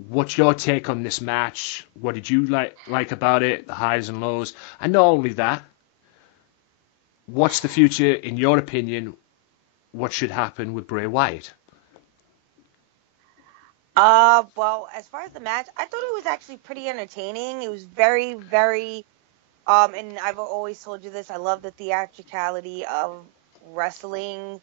What's your take on this match? What did you like about it? The highs and lows? And not only that, what's the future, in your opinion? What should happen with Bray Wyatt? Well, as far as the match, I thought it was actually pretty entertaining. It was very, very, and I've always told you this, I love the theatricality of wrestling.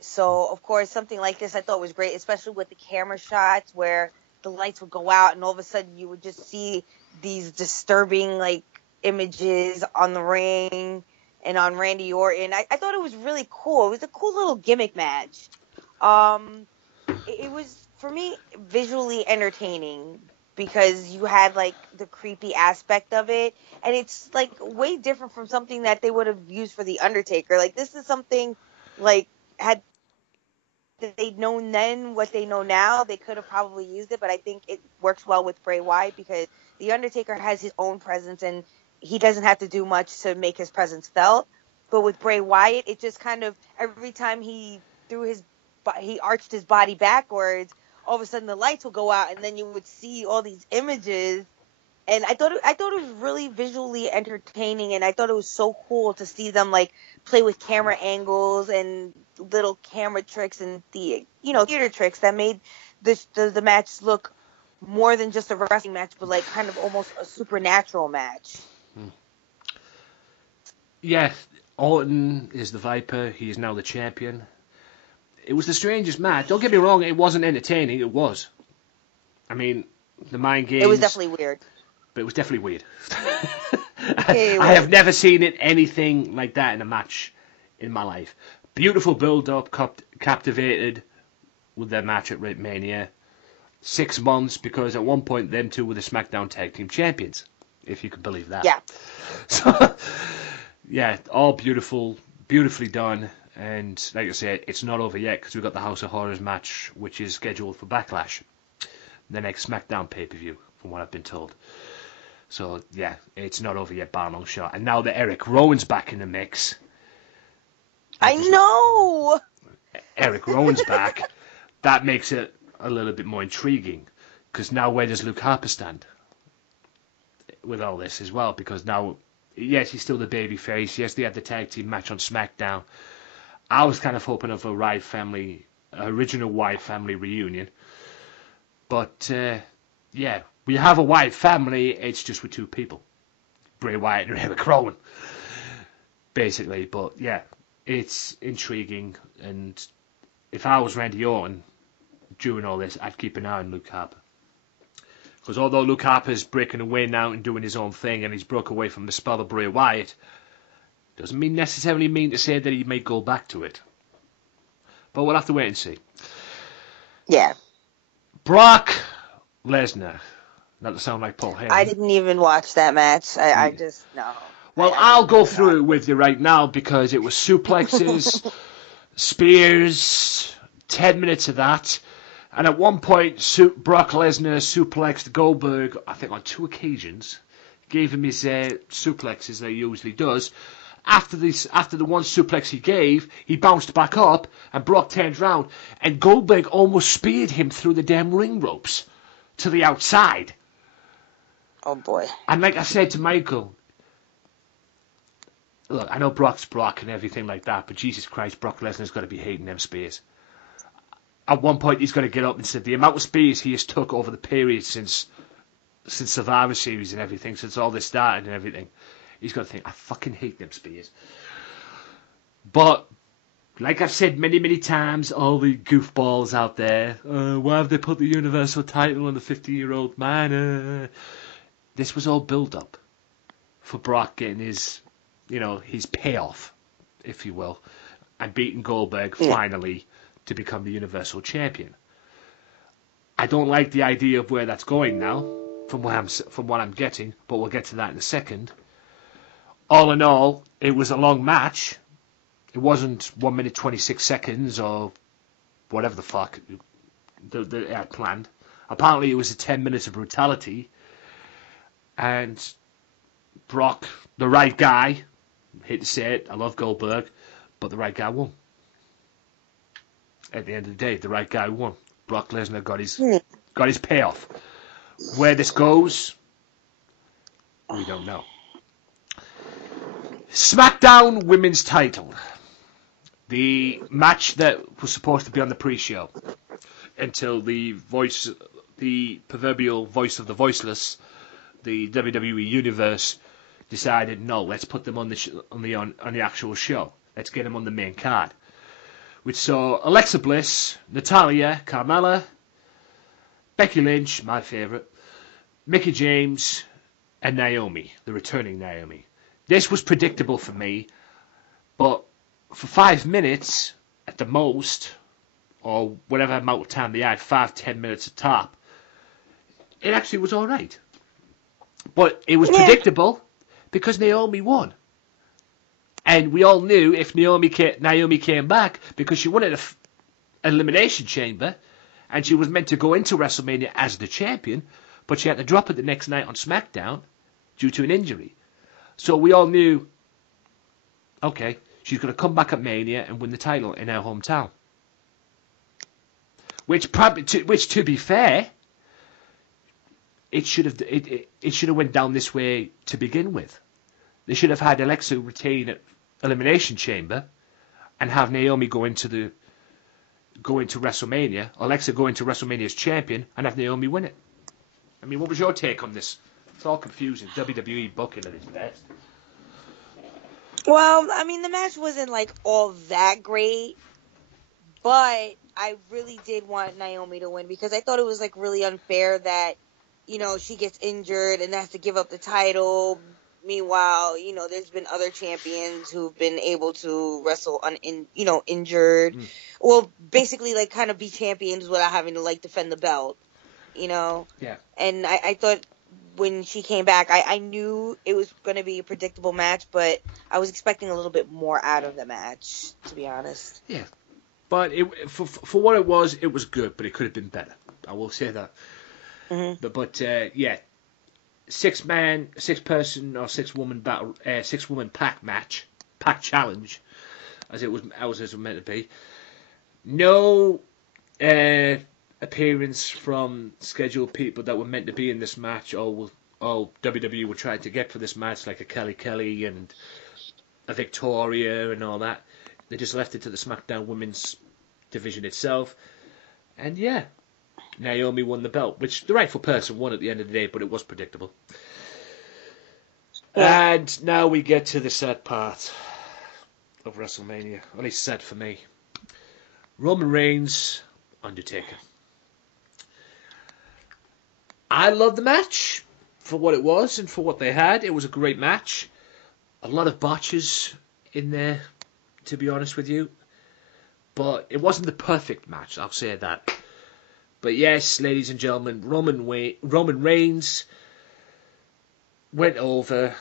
So, of course, something like this I thought was great, especially with the camera shots where the lights would go out and all of a sudden you would just see these disturbing, images on the ring and on Randy Orton. I thought it was really cool. It was a cool little gimmick match. It was, for me, visually entertaining because you had the creepy aspect of it, and it's way different from something that they would have used for the Undertaker. This is something had they known then what they know now, they could have probably used it, but I think it works well with Bray Wyatt because the Undertaker has his own presence and he doesn't have to do much to make his presence felt. But with Bray Wyatt, it just kind of every time he arched his body backwards, all of a sudden the lights would go out, and then you would see all these images. And I thought it was really visually entertaining, and I thought it was so cool to see them play with camera angles and little camera tricks and theater tricks that made the match look more than just a wrestling match, but kind of almost a supernatural match. Yeah, Orton is the Viper. He is now the champion. It was the strangest match. Don't get me wrong, it wasn't entertaining. It was. I mean, the mind games... It was definitely weird. But it was definitely weird. I have never seen anything like that in a match in my life. Beautiful build-up, captivated with their match at Mania. 6 months, because at one point them two were the SmackDown Tag Team Champions, if you could believe that. Yeah. So, yeah, all beautiful, beautifully done. And like I said, it's not over yet because we've got the House of Horrors match, which is scheduled for Backlash, the next SmackDown pay-per-view, from what I've been told. So yeah, it's not over yet by a long shot. And now that Eric Rowan's back in the mix, I know. Eric Rowan's back. That makes it a little bit more intriguing because now where does Luke Harper stand with all this as well? Because now, yes, he's still the babyface. Yes, they had the tag team match on SmackDown. I was kind of hoping of a original Wyatt family reunion. But, yeah, we have a Wyatt family, it's just with two people. Bray Wyatt and Eric Rowan. Basically, but yeah, it's intriguing. And if I was Randy Orton during all this, I'd keep an eye on Luke Harper. Because although Luke Harper's breaking away now and doing his own thing, and he's broke away from the spell of Bray Wyatt, doesn't necessarily mean to say that he may go back to it. But we'll have to wait and see. Yeah. Brock Lesnar Not to sound like Paul Heyman. I didn't even watch that match. I just, no. Well, I'll go through it with you right now because it was suplexes, spears, 10 minutes of that. And at one point, Brock Lesnar suplexed Goldberg, I think on 2 occasions. Gave him his suplexes that he usually does. After the one suplex he gave, he bounced back up, and Brock turned round, and Goldberg almost speared him through the damn ring ropes to the outside. Oh, boy. And like I said to Michael, look, I know Brock's Brock and everything like that, but Jesus Christ, Brock Lesnar's got to be hating them spears. At one point, he's going to get up and say the amount of spears he has took over the period since Survivor Series and everything, since all this started and everything, he's got to think, I fucking hate them spears. But, like I've said many, many times, all the goofballs out there, why have they put the Universal title on the 50-year-old man? This was all build-up for Brock getting his payoff, if you will, and beating Goldberg finally to become the Universal Champion. I don't like the idea of where that's going now, from what I'm getting, but we'll get to that in a second. All in all, it was a long match. It wasn't 1 minute 26 seconds or whatever the fuck they had planned. Apparently, it was a 10 minutes of brutality. And Brock, the right guy, hate to say it, I love Goldberg, but the right guy won. At the end of the day, the right guy won. Brock Lesnar got his payoff. Where this goes, we don't know. SmackDown Women's Title. The match that was supposed to be on the pre-show until the proverbial voice of the voiceless, the WWE Universe, decided no, let's put them on the actual show. Let's get them on the main card. Which saw Alexa Bliss, Natalya, Carmella, Becky Lynch, my favourite, Mickie James, and Naomi, the returning Naomi. This was predictable for me, but for 5 minutes at the most, or whatever amount of time they had, 5-10 minutes at top, it actually was all right. But it was predictable because Naomi won. And we all knew if Naomi came back, because she won at an Elimination Chamber, and she was meant to go into WrestleMania as the champion, but she had to drop it the next night on SmackDown due to an injury. So we all knew, okay, she's going to come back at Mania and win the title in her hometown. Which to be fair, it should have went down this way to begin with. They should have had Alexa retain at Elimination Chamber and have Naomi go into WrestleMania, Alexa go into WrestleMania as champion, and have Naomi win it. I mean, what was your take on this? It's all confusing. WWE booking at its best. Well, I mean, the match wasn't like all that great, but I really did want Naomi to win because I thought it was like really unfair that, she gets injured and has to give up the title. Meanwhile, there's been other champions who've been able to wrestle injured. Well, basically like kind of be champions without having to like defend the belt, Yeah. And I thought when she came back, I knew it was going to be a predictable match, but I was expecting a little bit more out of the match, to be honest. Yeah. But for what it was good, but it could have been better. I will say that. Mm-hmm. But 6-person or 6-woman battle, 6-woman pack challenge, as it was meant to be. No appearance from scheduled people that were meant to be in this match. All WWE were trying to get for this match, like a Kelly and a Victoria and all that. They just left it to the SmackDown Women's division itself, and Naomi won the belt, which the rightful person won at the end of the day, but it was predictable. Yeah. And now we get to the sad part of WrestleMania, at least sad for me. Roman Reigns, Undertaker. I love the match for what it was and for what they had. It was a great match. A lot of botches in there, to be honest with you. But it wasn't the perfect match, I'll say that. But yes, ladies and gentlemen, Roman Reigns went over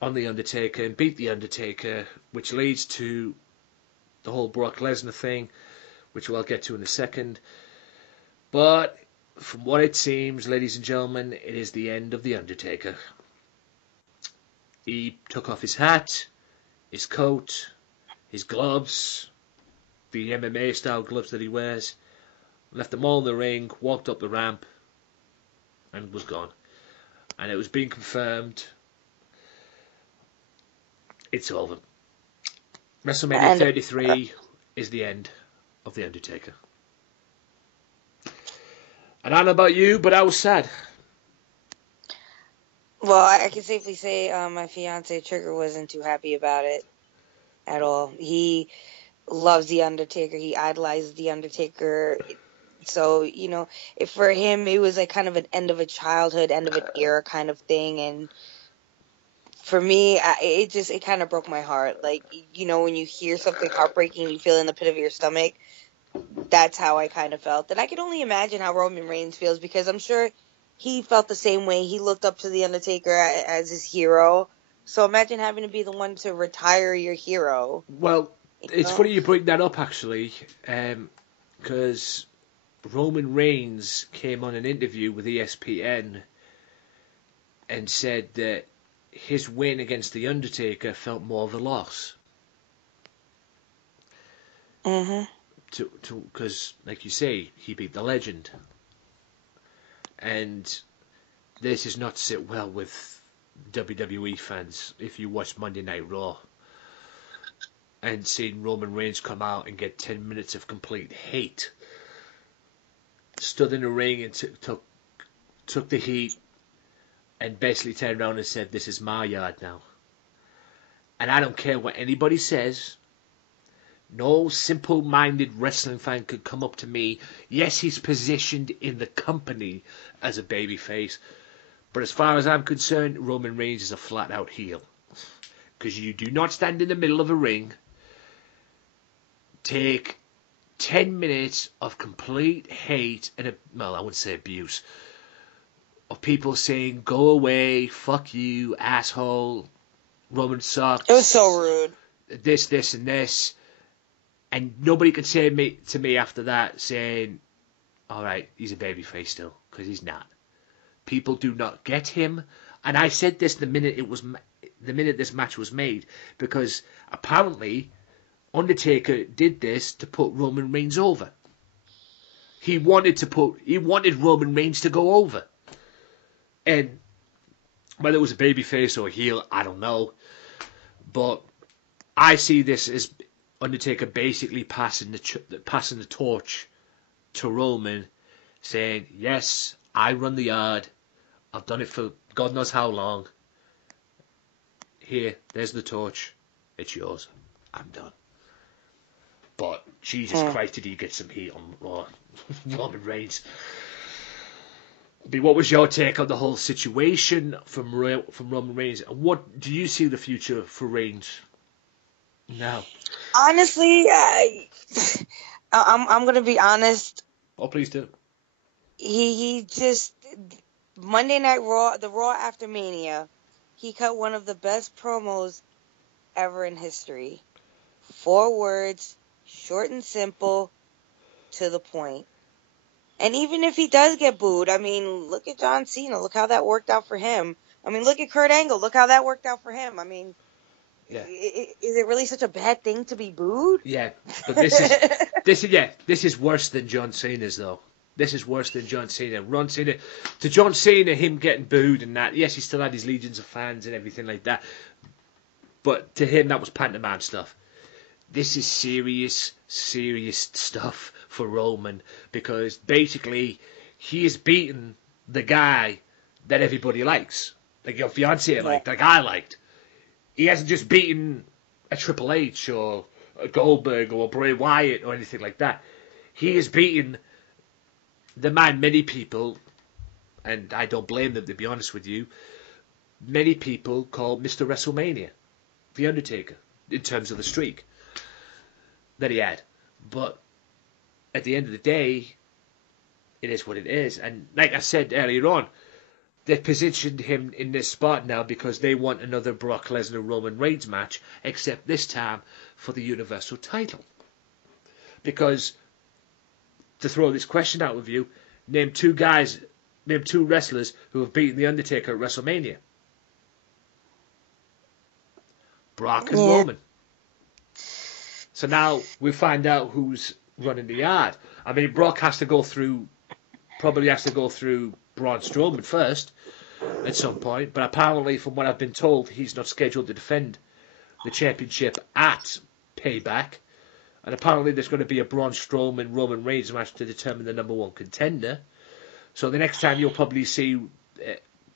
on The Undertaker and beat The Undertaker, which leads to the whole Brock Lesnar thing, which I'll get to in a second. But from what it seems, ladies and gentlemen, it is the end of The Undertaker. He took off his hat, his coat, his gloves, the MMA style gloves that he wears, left them all in the ring, walked up the ramp, and was gone. And it was being confirmed. It's over. WrestleMania 33 is the end of The Undertaker. And I don't know about you, but I was sad. Well, I can safely say my fiance Trigger wasn't too happy about it at all. He loves The Undertaker. He idolizes The Undertaker. So, you know, for him, it was like kind of an end of a childhood, end of an era kind of thing. And for me, it kind of broke my heart. Like, you know, when you hear something heartbreaking, you feel in the pit of your stomach. That's how I kind of felt. And I can only imagine how Roman Reigns feels, because I'm sure he felt the same way. He looked up to The Undertaker as his hero. So imagine having to be the one to retire your hero. Well, it's funny you bring that up, actually, because Roman Reigns came on an interview with ESPN and said that his win against The Undertaker felt more of a loss. Mm-hmm. Because, like you say, he beat the legend. And this does not sit well with WWE fans. If you watch Monday Night Raw and seeing Roman Reigns come out and get 10 minutes of complete hate, stood in the ring and took the heat and basically turned around and said, "This is my yard now. And I don't care what anybody says. No simple-minded wrestling fan could come up to me. Yes, he's positioned in the company as a babyface, but as far as I'm concerned, Roman Reigns is a flat-out heel. Because you do not stand in the middle of a ring, take 10 minutes of complete hate and, well, I wouldn't say abuse, of people saying, go away, fuck you, asshole, Roman sucks. It was so rude. This, and this. And nobody could say to me after that saying, alright, he's a babyface still, because he's not. People do not get him. And I said this the minute this match was made, because apparently Undertaker did this to put Roman Reigns over. He wanted Roman Reigns to go over. And whether it was a babyface or a heel, I don't know. But I see this as Undertaker basically passing the torch to Roman, saying, yes, I run the yard. I've done it for God knows how long. Here, there's the torch. It's yours. I'm done. But Jesus Christ, did he get some heat on Roman Reigns? But what was your take on the whole situation from Roman Reigns? And what do you see the future for Reigns now? Honestly, I'm gonna be honest. Oh, please do. He just Monday Night Raw, the Raw after Mania, he cut one of the best promos ever in history. 4 words, short and simple, to the point. And even if he does get booed, I mean, look at John Cena. Look how that worked out for him. I mean, look at Kurt Angle. Look how that worked out for him. I mean, yeah. Is it really such a bad thing to be booed? Yeah, but this is worse than John Cena's though. This is worse than John Cena. To John Cena, him getting booed and that. Yes, he still had his legions of fans and everything like that. But to him, that was pantomime stuff. This is serious stuff for Roman, because basically he is beating the guy that everybody likes, like your fiance liked, like I liked. He hasn't just beaten a Triple H or a Goldberg or a Bray Wyatt or anything like that. He is beating the man many people, and I don't blame them to be honest with you, many people call Mr. WrestleMania, The Undertaker, in terms of the streak that he had. But at the end of the day, it is what it is. And like I said earlier on, they've positioned him in this spot now because they want another Brock Lesnar-Roman Reigns match, except this time for the Universal title. Because, to throw this question out with you, name two wrestlers who have beaten The Undertaker at WrestleMania. Brock and Roman. So now we find out who's running the yard. I mean, Brock probably has to go through Braun Strowman first at some point, but apparently, from what I've been told, he's not scheduled to defend the championship at Payback. And apparently there's going to be a Braun Strowman-Roman Reigns match to determine the number one contender. So the next time you'll probably see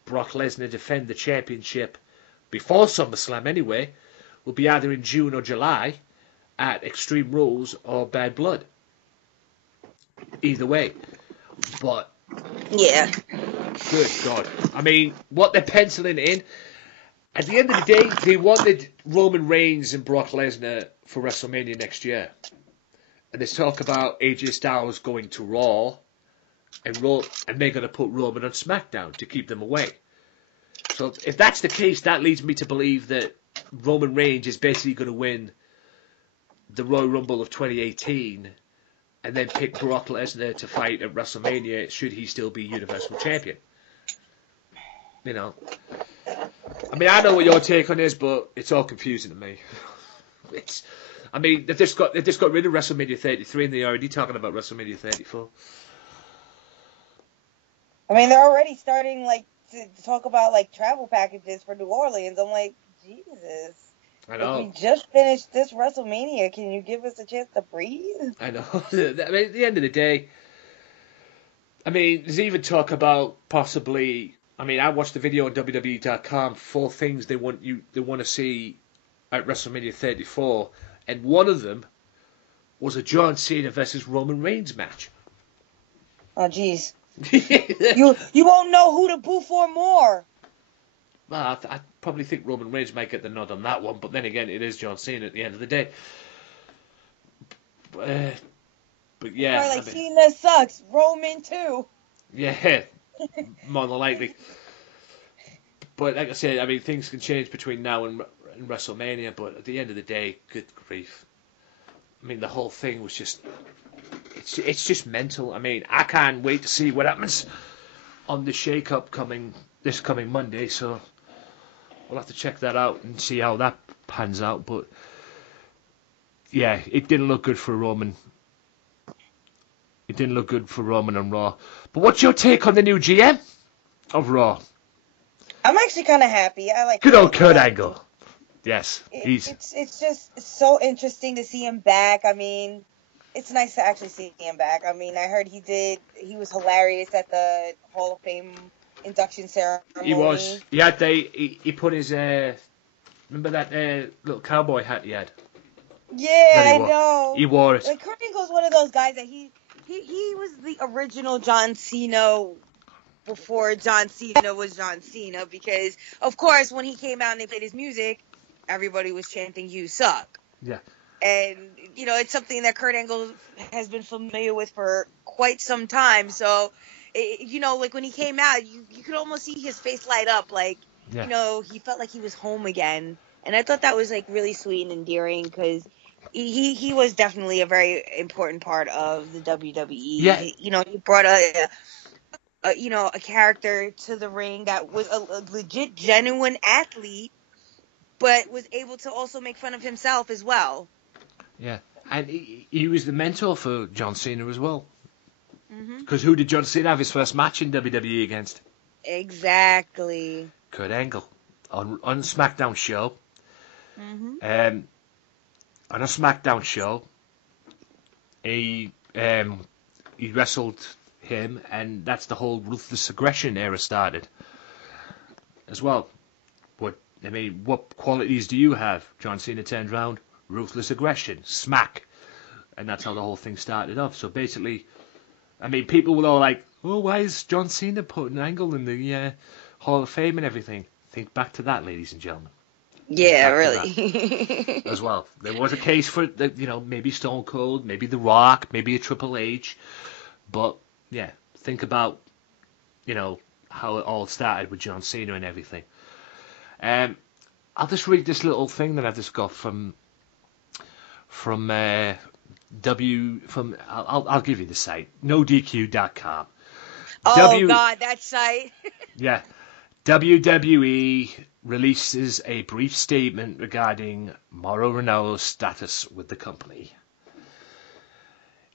Brock Lesnar defend the championship before SummerSlam anyway will be either in June or July at Extreme Rules or Bad Blood. Either way. But yeah, good God. I mean, what they're penciling in, at the end of the day, they wanted Roman Reigns and Brock Lesnar for WrestleMania next year. And there's talk about AJ Styles going to Raw, and they're going to put Roman on SmackDown to keep them away. So if that's the case, that leads me to believe that Roman Reigns is basically going to win the Royal Rumble of 2018 and then pick Brock Lesnar to fight at WrestleMania should he still be Universal Champion. You know. I mean, I know what your take on is, but it's all confusing to me. They've just got rid of WrestleMania 33 and they're already talking about WrestleMania 34. I mean, they're already starting to talk about travel packages for New Orleans. I'm like, Jesus. I know. If we just finished this WrestleMania, can you give us a chance to breathe? I know. I mean, at the end of the day, I mean, there's even talk about possibly. I mean, I watched the video on WWE.com. 4 things they want to see at WrestleMania 34, and one of them was a John Cena versus Roman Reigns match. Oh, jeez. you won't know who to boo for more. Well, I probably think Roman Reigns might get the nod on that one, but then again, it is John Cena at the end of the day. But yeah, Cena sucks. Roman too. Yeah, more than likely. But like I said, I mean, things can change between now and WrestleMania. But at the end of the day, good grief. I mean, the whole thing was just—it's just mental. I mean, I can't wait to see what happens on the shake-up this coming Monday. So we'll have to check that out and see how that pans out. But yeah, it didn't look good for Roman. It didn't look good for Roman on Raw. But what's your take on the new GM of Raw? I'm actually kind of happy. I like good old Kurt Angle. Yes, it's just so interesting to see him back. I mean, it's nice to actually see him back. I mean, I heard he was hilarious at the Hall of Fame induction ceremony. He was. He put his remember that little cowboy hat he had? Yeah, I know. He wore it. Like, Kurt Angle's one of those guys that he was the original John Cena before John Cena was John Cena, because of course when he came out and they played his music, everybody was chanting "You suck." Yeah. And it's something that Kurt Angle has been familiar with for quite some time. So, like when he came out, you could almost see his face light up, he felt like he was home again. And I thought that was really sweet and endearing, because he was definitely a very important part of the WWE. Yeah. He brought a character to the ring that was a legit, genuine athlete, but was able to also make fun of himself as well. Yeah, and he was the mentor for John Cena as well. Because Mm-hmm. who did John Cena have his first match in WWE against? Exactly. Kurt Angle on SmackDown show. Mm-hmm. On a SmackDown show, he wrestled him, and that's the whole ruthless aggression era started as well. What qualities do you have? John Cena turned round, ruthless aggression, smack, and that's how the whole thing started off. So basically, people were all like, "Oh, why is John Cena putting Angle in the Hall of Fame and everything?" Think back to that, ladies and gentlemen. Yeah, really. As well, there was a case for maybe Stone Cold, maybe The Rock, maybe a Triple H, but yeah, think about, how it all started with John Cena and everything. I'll just read this little thing that I've just got from I'll give you the site, nodq.com. Oh God, that site. Yeah. WWE releases a brief statement regarding Mauro Ranallo's status with the company.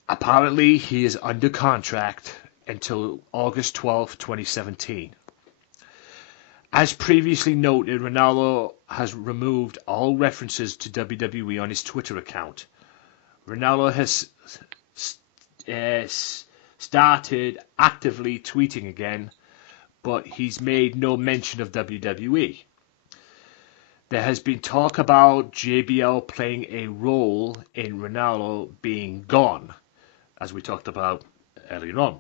Apparently, he is under contract until August 12, 2017. As previously noted, Ranallo has removed all references to WWE on his Twitter account. Ranallo has started actively tweeting again, but he's made no mention of WWE. There has been talk about JBL playing a role in Ranallo being gone, as we talked about earlier on,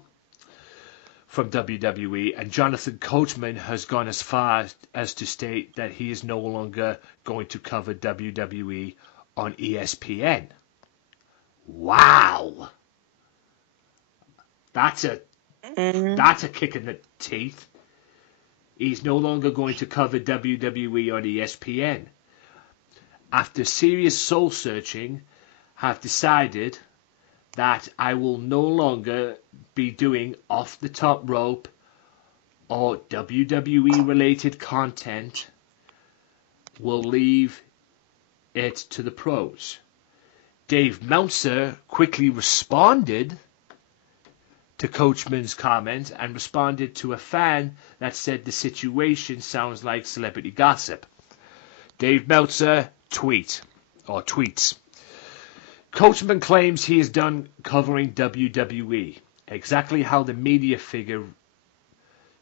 from WWE, and Jonathan Coachman has gone as far as to state that he is no longer going to cover WWE on ESPN. Wow. That's a kick in the teeth. He's no longer going to cover WWE on ESPN. After serious soul searching, have decided that I will no longer be doing off the top rope or WWE related content. Will leave it to the pros. Dave Meltzer quickly responded to Coachman's comment and responded to a fan that said the situation sounds like celebrity gossip. Dave Meltzer tweets. Coachman claims he is done covering WWE. Exactly how the media figure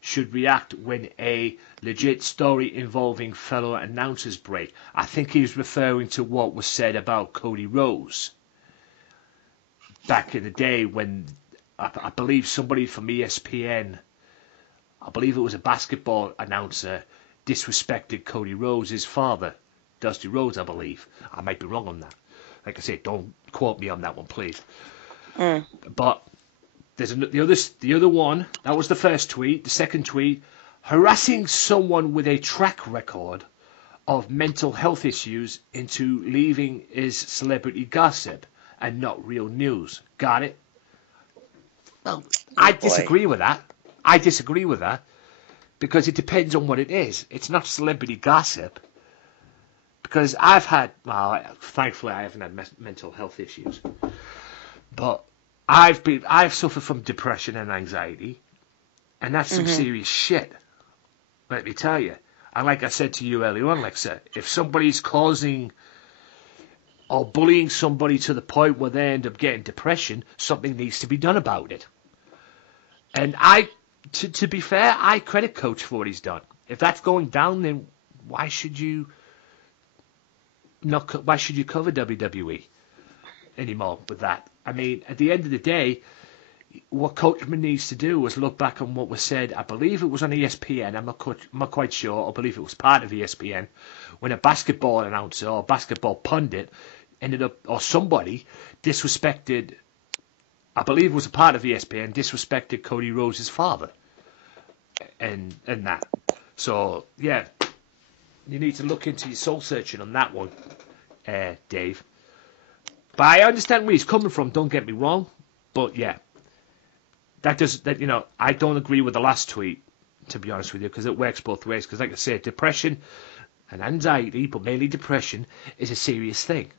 should react when a legit story involving fellow announcers break. I think he's referring to what was said about Cody Rhodes back in the day when I believe somebody from ESPN, I believe it was a basketball announcer, disrespected Cody Rhodes, his father, Dusty Rhodes, I believe. I might be wrong on that. Like I said, don't quote me on that one, please. But there's the other one. That was the first tweet. The second tweet, harassing someone with a track record of mental health issues into leaving is celebrity gossip and not real news. Got it? Well, I disagree with that. Because it depends on what it is. It's not celebrity gossip. Because thankfully I haven't had mental health issues. But I've suffered from depression and anxiety. And that's some serious shit. Let me tell you. And like I said to you earlier on, Lexa, if somebody's causing or bullying somebody to the point where they end up getting depression, something needs to be done about it. And to be fair, I credit Coach for what he's done. If that's going down, then why should you cover WWE anymore with that? I mean, at the end of the day, what Coachman needs to do is look back on what was said. I believe it was on ESPN. I'm not quite sure. I believe it was part of ESPN when a basketball announcer or basketball pundit or somebody disrespected. I believe it was a part of ESPN, disrespected Cody Rhodes' father. And that. So, yeah. You need to look into your soul searching on that one, Dave. But I understand where he's coming from, don't get me wrong. But, yeah. I don't agree with the last tweet, to be honest with you, because it works both ways. Because, like I said, depression and anxiety, but mainly depression, is a serious thing.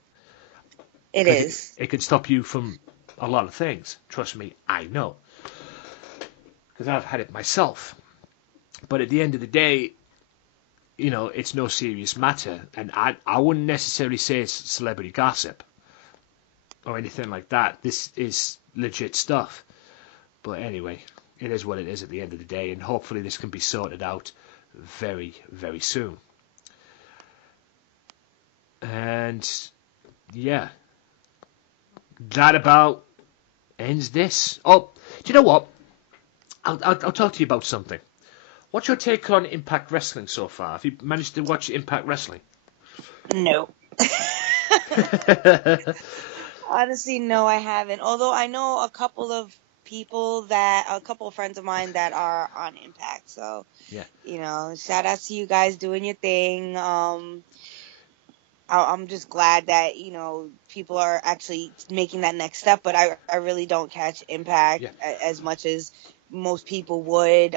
It is. It can stop you from a lot of things. Trust me, I know. Because I've had it myself. But at the end of the day, it's no serious matter. And I wouldn't necessarily say it's celebrity gossip or anything like that. This is legit stuff. But anyway, it is what it is at the end of the day. And hopefully this can be sorted out very, very soon. And, yeah. That about ends this. Oh, do you know what? I'll talk to you about something. What's your take on Impact Wrestling so far? Have you managed to watch Impact Wrestling? No. Honestly, no, I haven't. Although I know a couple of a couple of friends of mine that are on Impact. So, Yeah. Shout out to you guys doing your thing. I'm just glad that, people are actually making that next step, but I really don't catch Impact as much as most people would,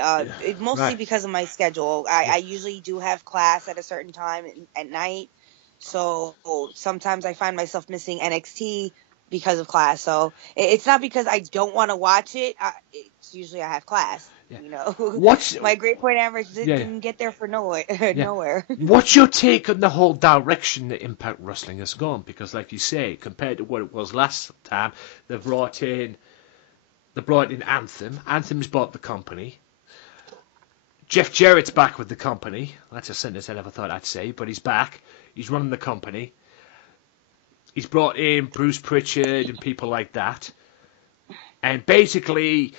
mostly because of my schedule. I usually do have class at a certain time at night, so sometimes I find myself missing NXT because of class. So it's not because I don't want to watch it. It's usually I have class. My grade point average didn't get there for nowhere. What's your take on the whole direction that Impact Wrestling has gone? Because, like you say, compared to what it was last time, they brought in Anthem. Anthem's bought the company. Jeff Jarrett's back with the company. That's a sentence I never thought I'd say, but he's back. He's running the company. He's brought in Bruce Pritchard and people like that. And basically,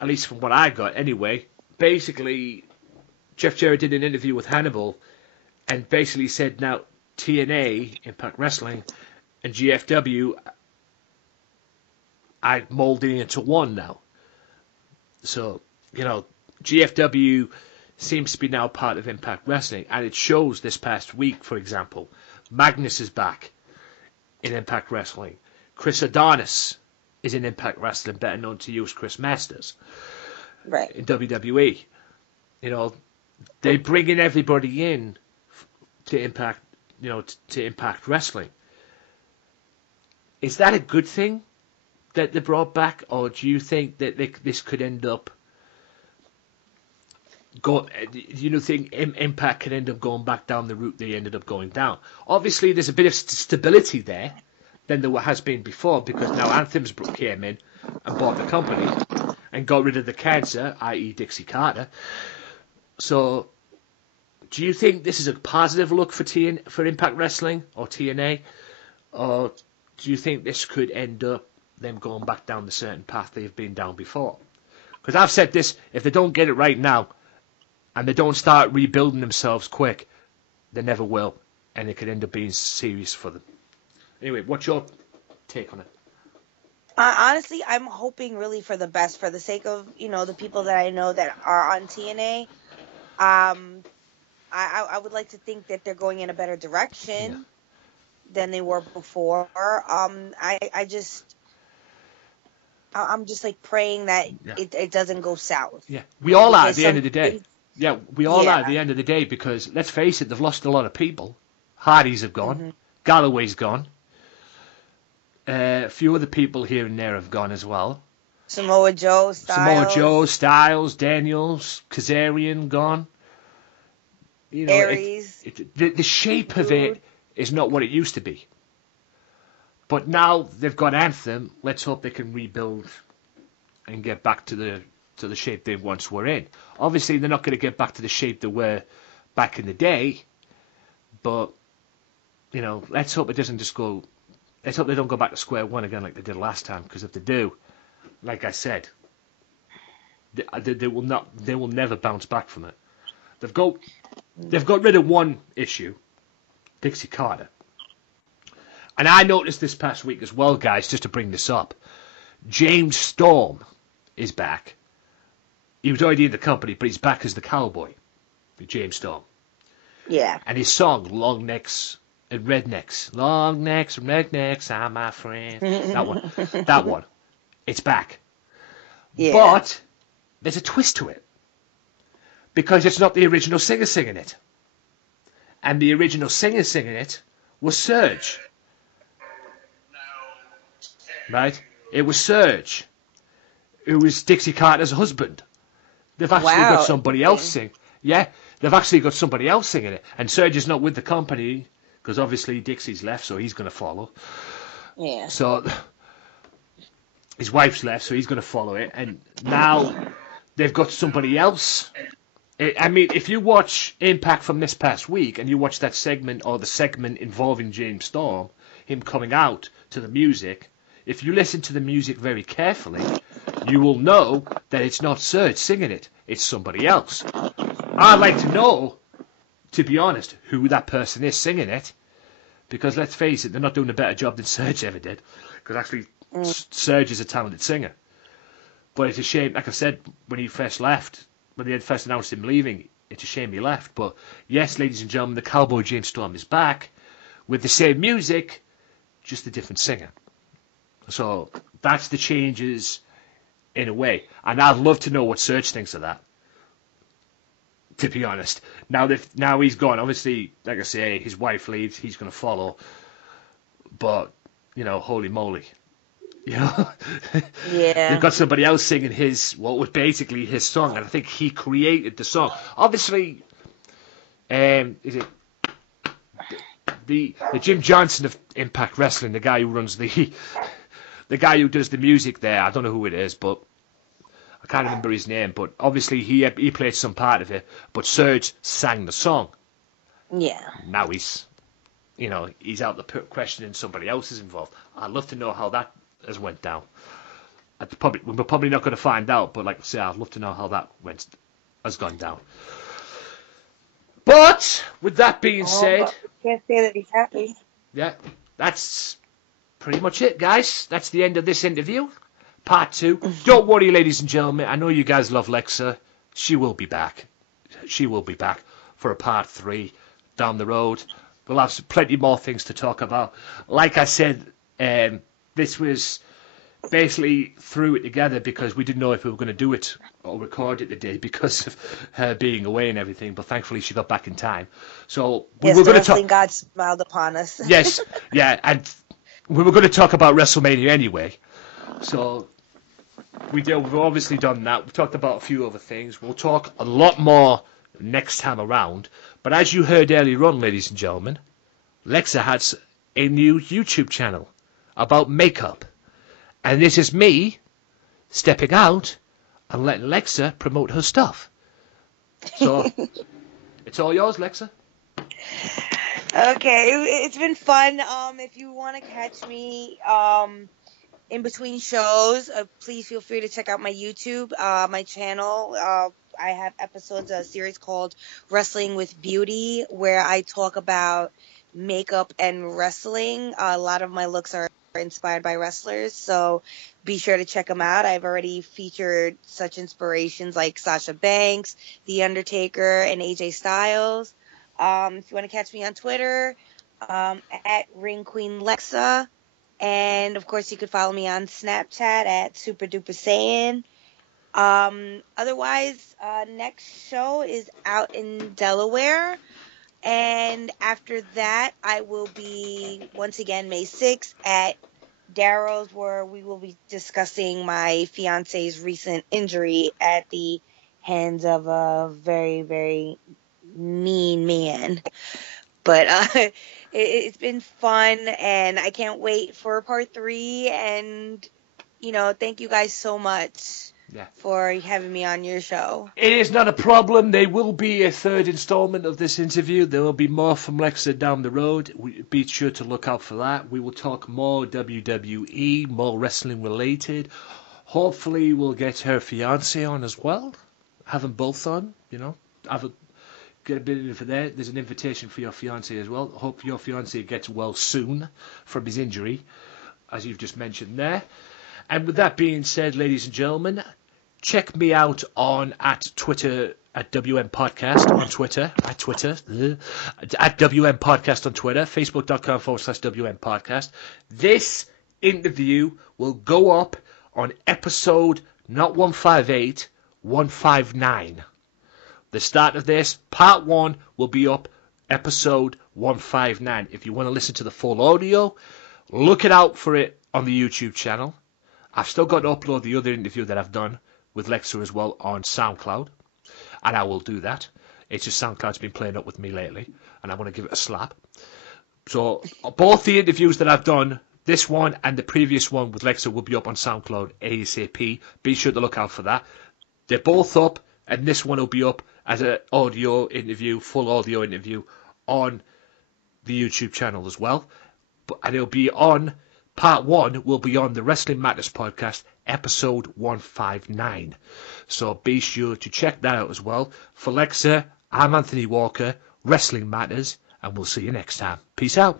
at least from what I got anyway, Jeff Jarrett did an interview with Hannibal and basically said now TNA, Impact Wrestling, and GFW are molding into one now. So, GFW seems to be now part of Impact Wrestling, and it shows this past week, for example. Magnus is back in Impact Wrestling. Chris Adonis is in Impact Wrestling, better known to you as Chris Masters. Right. In WWE. They bringing everybody in to Impact, to Impact Wrestling. Is that a good thing that they brought back, or do you think that this could end up think Impact could end up going back down the route they ended up going down? Obviously, there's a bit of stability there than there has been before, because now Anthem's came in and bought the company and got rid of the cancer, i.e. Dixie Carter. So, do you think this is a positive look for Impact Wrestling or TNA? Or do you think this could end up them going back down the certain path they've been down before? Because I've said this, if they don't get it right now, and they don't start rebuilding themselves quick, they never will. And it could end up being serious for them. Anyway, what's your take on it? Honestly, I'm hoping really for the best, for the sake of, the people that I know that are on TNA. I would like to think that they're going in a better direction than they were before. I'm just like praying that it doesn't go south. Yeah, we all are at the end of the day. Yeah, we all are at the end of the day, because let's face it, they've lost a lot of people. Hardys have gone. Mm-hmm. Galloway's gone. A few other people here and there have gone as well. Samoa Joe, Styles, Daniels, Kazarian gone. Aries. The shape of it is not what it used to be. But now they've got Anthem. Let's hope they can rebuild and get back to the shape they once were in. Obviously, they're not going to get back to the shape they were back in the day. But let's hope it doesn't just go. Let's hope they don't go back to square one again like they did last time. Because if they do, like I said, they will never bounce back from it. They've got rid of one issue, Dixie Carter. And I noticed this past week as well, guys, just to bring this up. James Storm is back. He was already in the company, but he's back as the cowboy, James Storm. Yeah. And his song, Long Necks and Rednecks. Long necks and rednecks are my friends. That one. It's back. Yeah. But there's a twist to it. Because it's not the original singer singing it. And the original singer singing it was Serge. Right? It was Serge, who was Dixie Carter's husband. They've actually got somebody else sing. Yeah, they've actually got somebody else singing it. And Serge is not with the company, because obviously Dixie's left, so he's going to follow. Yeah. So his wife's left, so he's going to follow it. And now they've got somebody else. I mean, if you watch Impact from this past week, and you watch that segment, or the segment involving James Storm, him coming out to the music, if you listen to the music very carefully, you will know that it's not Serge singing it. It's somebody else. I'd like to know, to be honest, who that person is singing it. Because let's face it, they're not doing a better job than Serge ever did. Because actually, Serge is a talented singer. But it's a shame, like I said, when he first left, when they had first announced him leaving, it's a shame he left. But yes, ladies and gentlemen, the Cowboy James Storm is back with the same music, just a different singer. So that's the changes in a way. And I'd love to know what Serge thinks of that, to be honest. Now he's gone. Obviously, like I say, his wife leaves, he's going to follow. But, holy moly. Yeah. They've got somebody else singing what was basically his song, and I think he created the song. Obviously, is it the Jim Johnson of Impact Wrestling, the guy who runs the guy who does the music there? I don't know who it is, but I can't remember his name. But obviously, he played some part of it. But Serge sang the song. Yeah. Now he's out the question and somebody else is involved. I'd love to know how that has went down. We're probably not going to find out, but like I say, I'd love to know how that has gone down. But with that being said, can't say that he's happy. Yeah, that's pretty much it, guys. That's the end of this interview, part 2. Don't worry, ladies and gentlemen. I know you guys love Lexa. She will be back. She will be back for a part 3 down the road. We'll have plenty more things to talk about. Like I said, this was basically threw it together because we didn't know if we were going to do it or record it today because of her being away and everything. But thankfully, she got back in time. So we were going to talk. God smiled upon us. Yes, yeah, and we were going to talk about WrestleMania anyway. So we've obviously done that. We've talked about a few other things. We'll talk a lot more next time around. But as you heard earlier on, ladies and gentlemen, Lexa has a new YouTube channel about makeup. And this is me stepping out and letting Lexa promote her stuff. So, it's all yours, Lexa. Okay, it's been fun. If you want to catch me in between shows, please feel free to check out my YouTube, my channel. I have episodes of a series called Wrestling with Beauty, where I talk about makeup and wrestling. A lot of my looks are inspired by wrestlers, so be sure to check them out. I've already featured such inspirations like Sasha Banks, The Undertaker, and AJ Styles. If you want to catch me on Twitter, at Ring Queen Lexa, and of course you could follow me on Snapchat at Super Duper Saiyan. Otherwise, next show is out in Delaware. And after that, I will be, once again, May 6th at Darrow's, where we will be discussing my fiance's recent injury at the hands of a very, very mean man. But it's been fun, and I can't wait for part 3. And, thank you guys so much. Yeah. For having me on your show. It is not a problem. There will be a 3rd installment of this interview. There will be more from Lexa down the road. Be sure to look out for that. We will talk more WWE, more wrestling related. Hopefully we'll get her fiance on as well. Have them both on, get a bit in for there. There's an invitation for your fiance as well. Hope your fiance gets well soon from his injury, as you've just mentioned there. And with that being said, ladies and gentlemen, check me out at Twitter at WM Podcast on Twitter, at WM Podcast on Twitter, Facebook.com/WM Podcast. This interview will go up on episode not 158, 159. The start of this, part 1, will be up episode 159. If you want to listen to the full audio, look it out for it on the YouTube channel. I've still got to upload the other interview that I've done with Lexa as well on SoundCloud, and I will do that. It's just SoundCloud's been playing up with me lately, and I want to give it a slap. So both the interviews that I've done, this one and the previous one with Lexa, will be up on SoundCloud ASAP. Be sure to look out for that. They're both up, and this one will be up as an audio interview, full audio interview on the YouTube channel as well. And it'll be on... Part 1 will be on the Wrestling Matters podcast, episode 159. So be sure to check that out as well. For Lexa, I'm Anthony Walker, Wrestling Matters, and we'll see you next time. Peace out.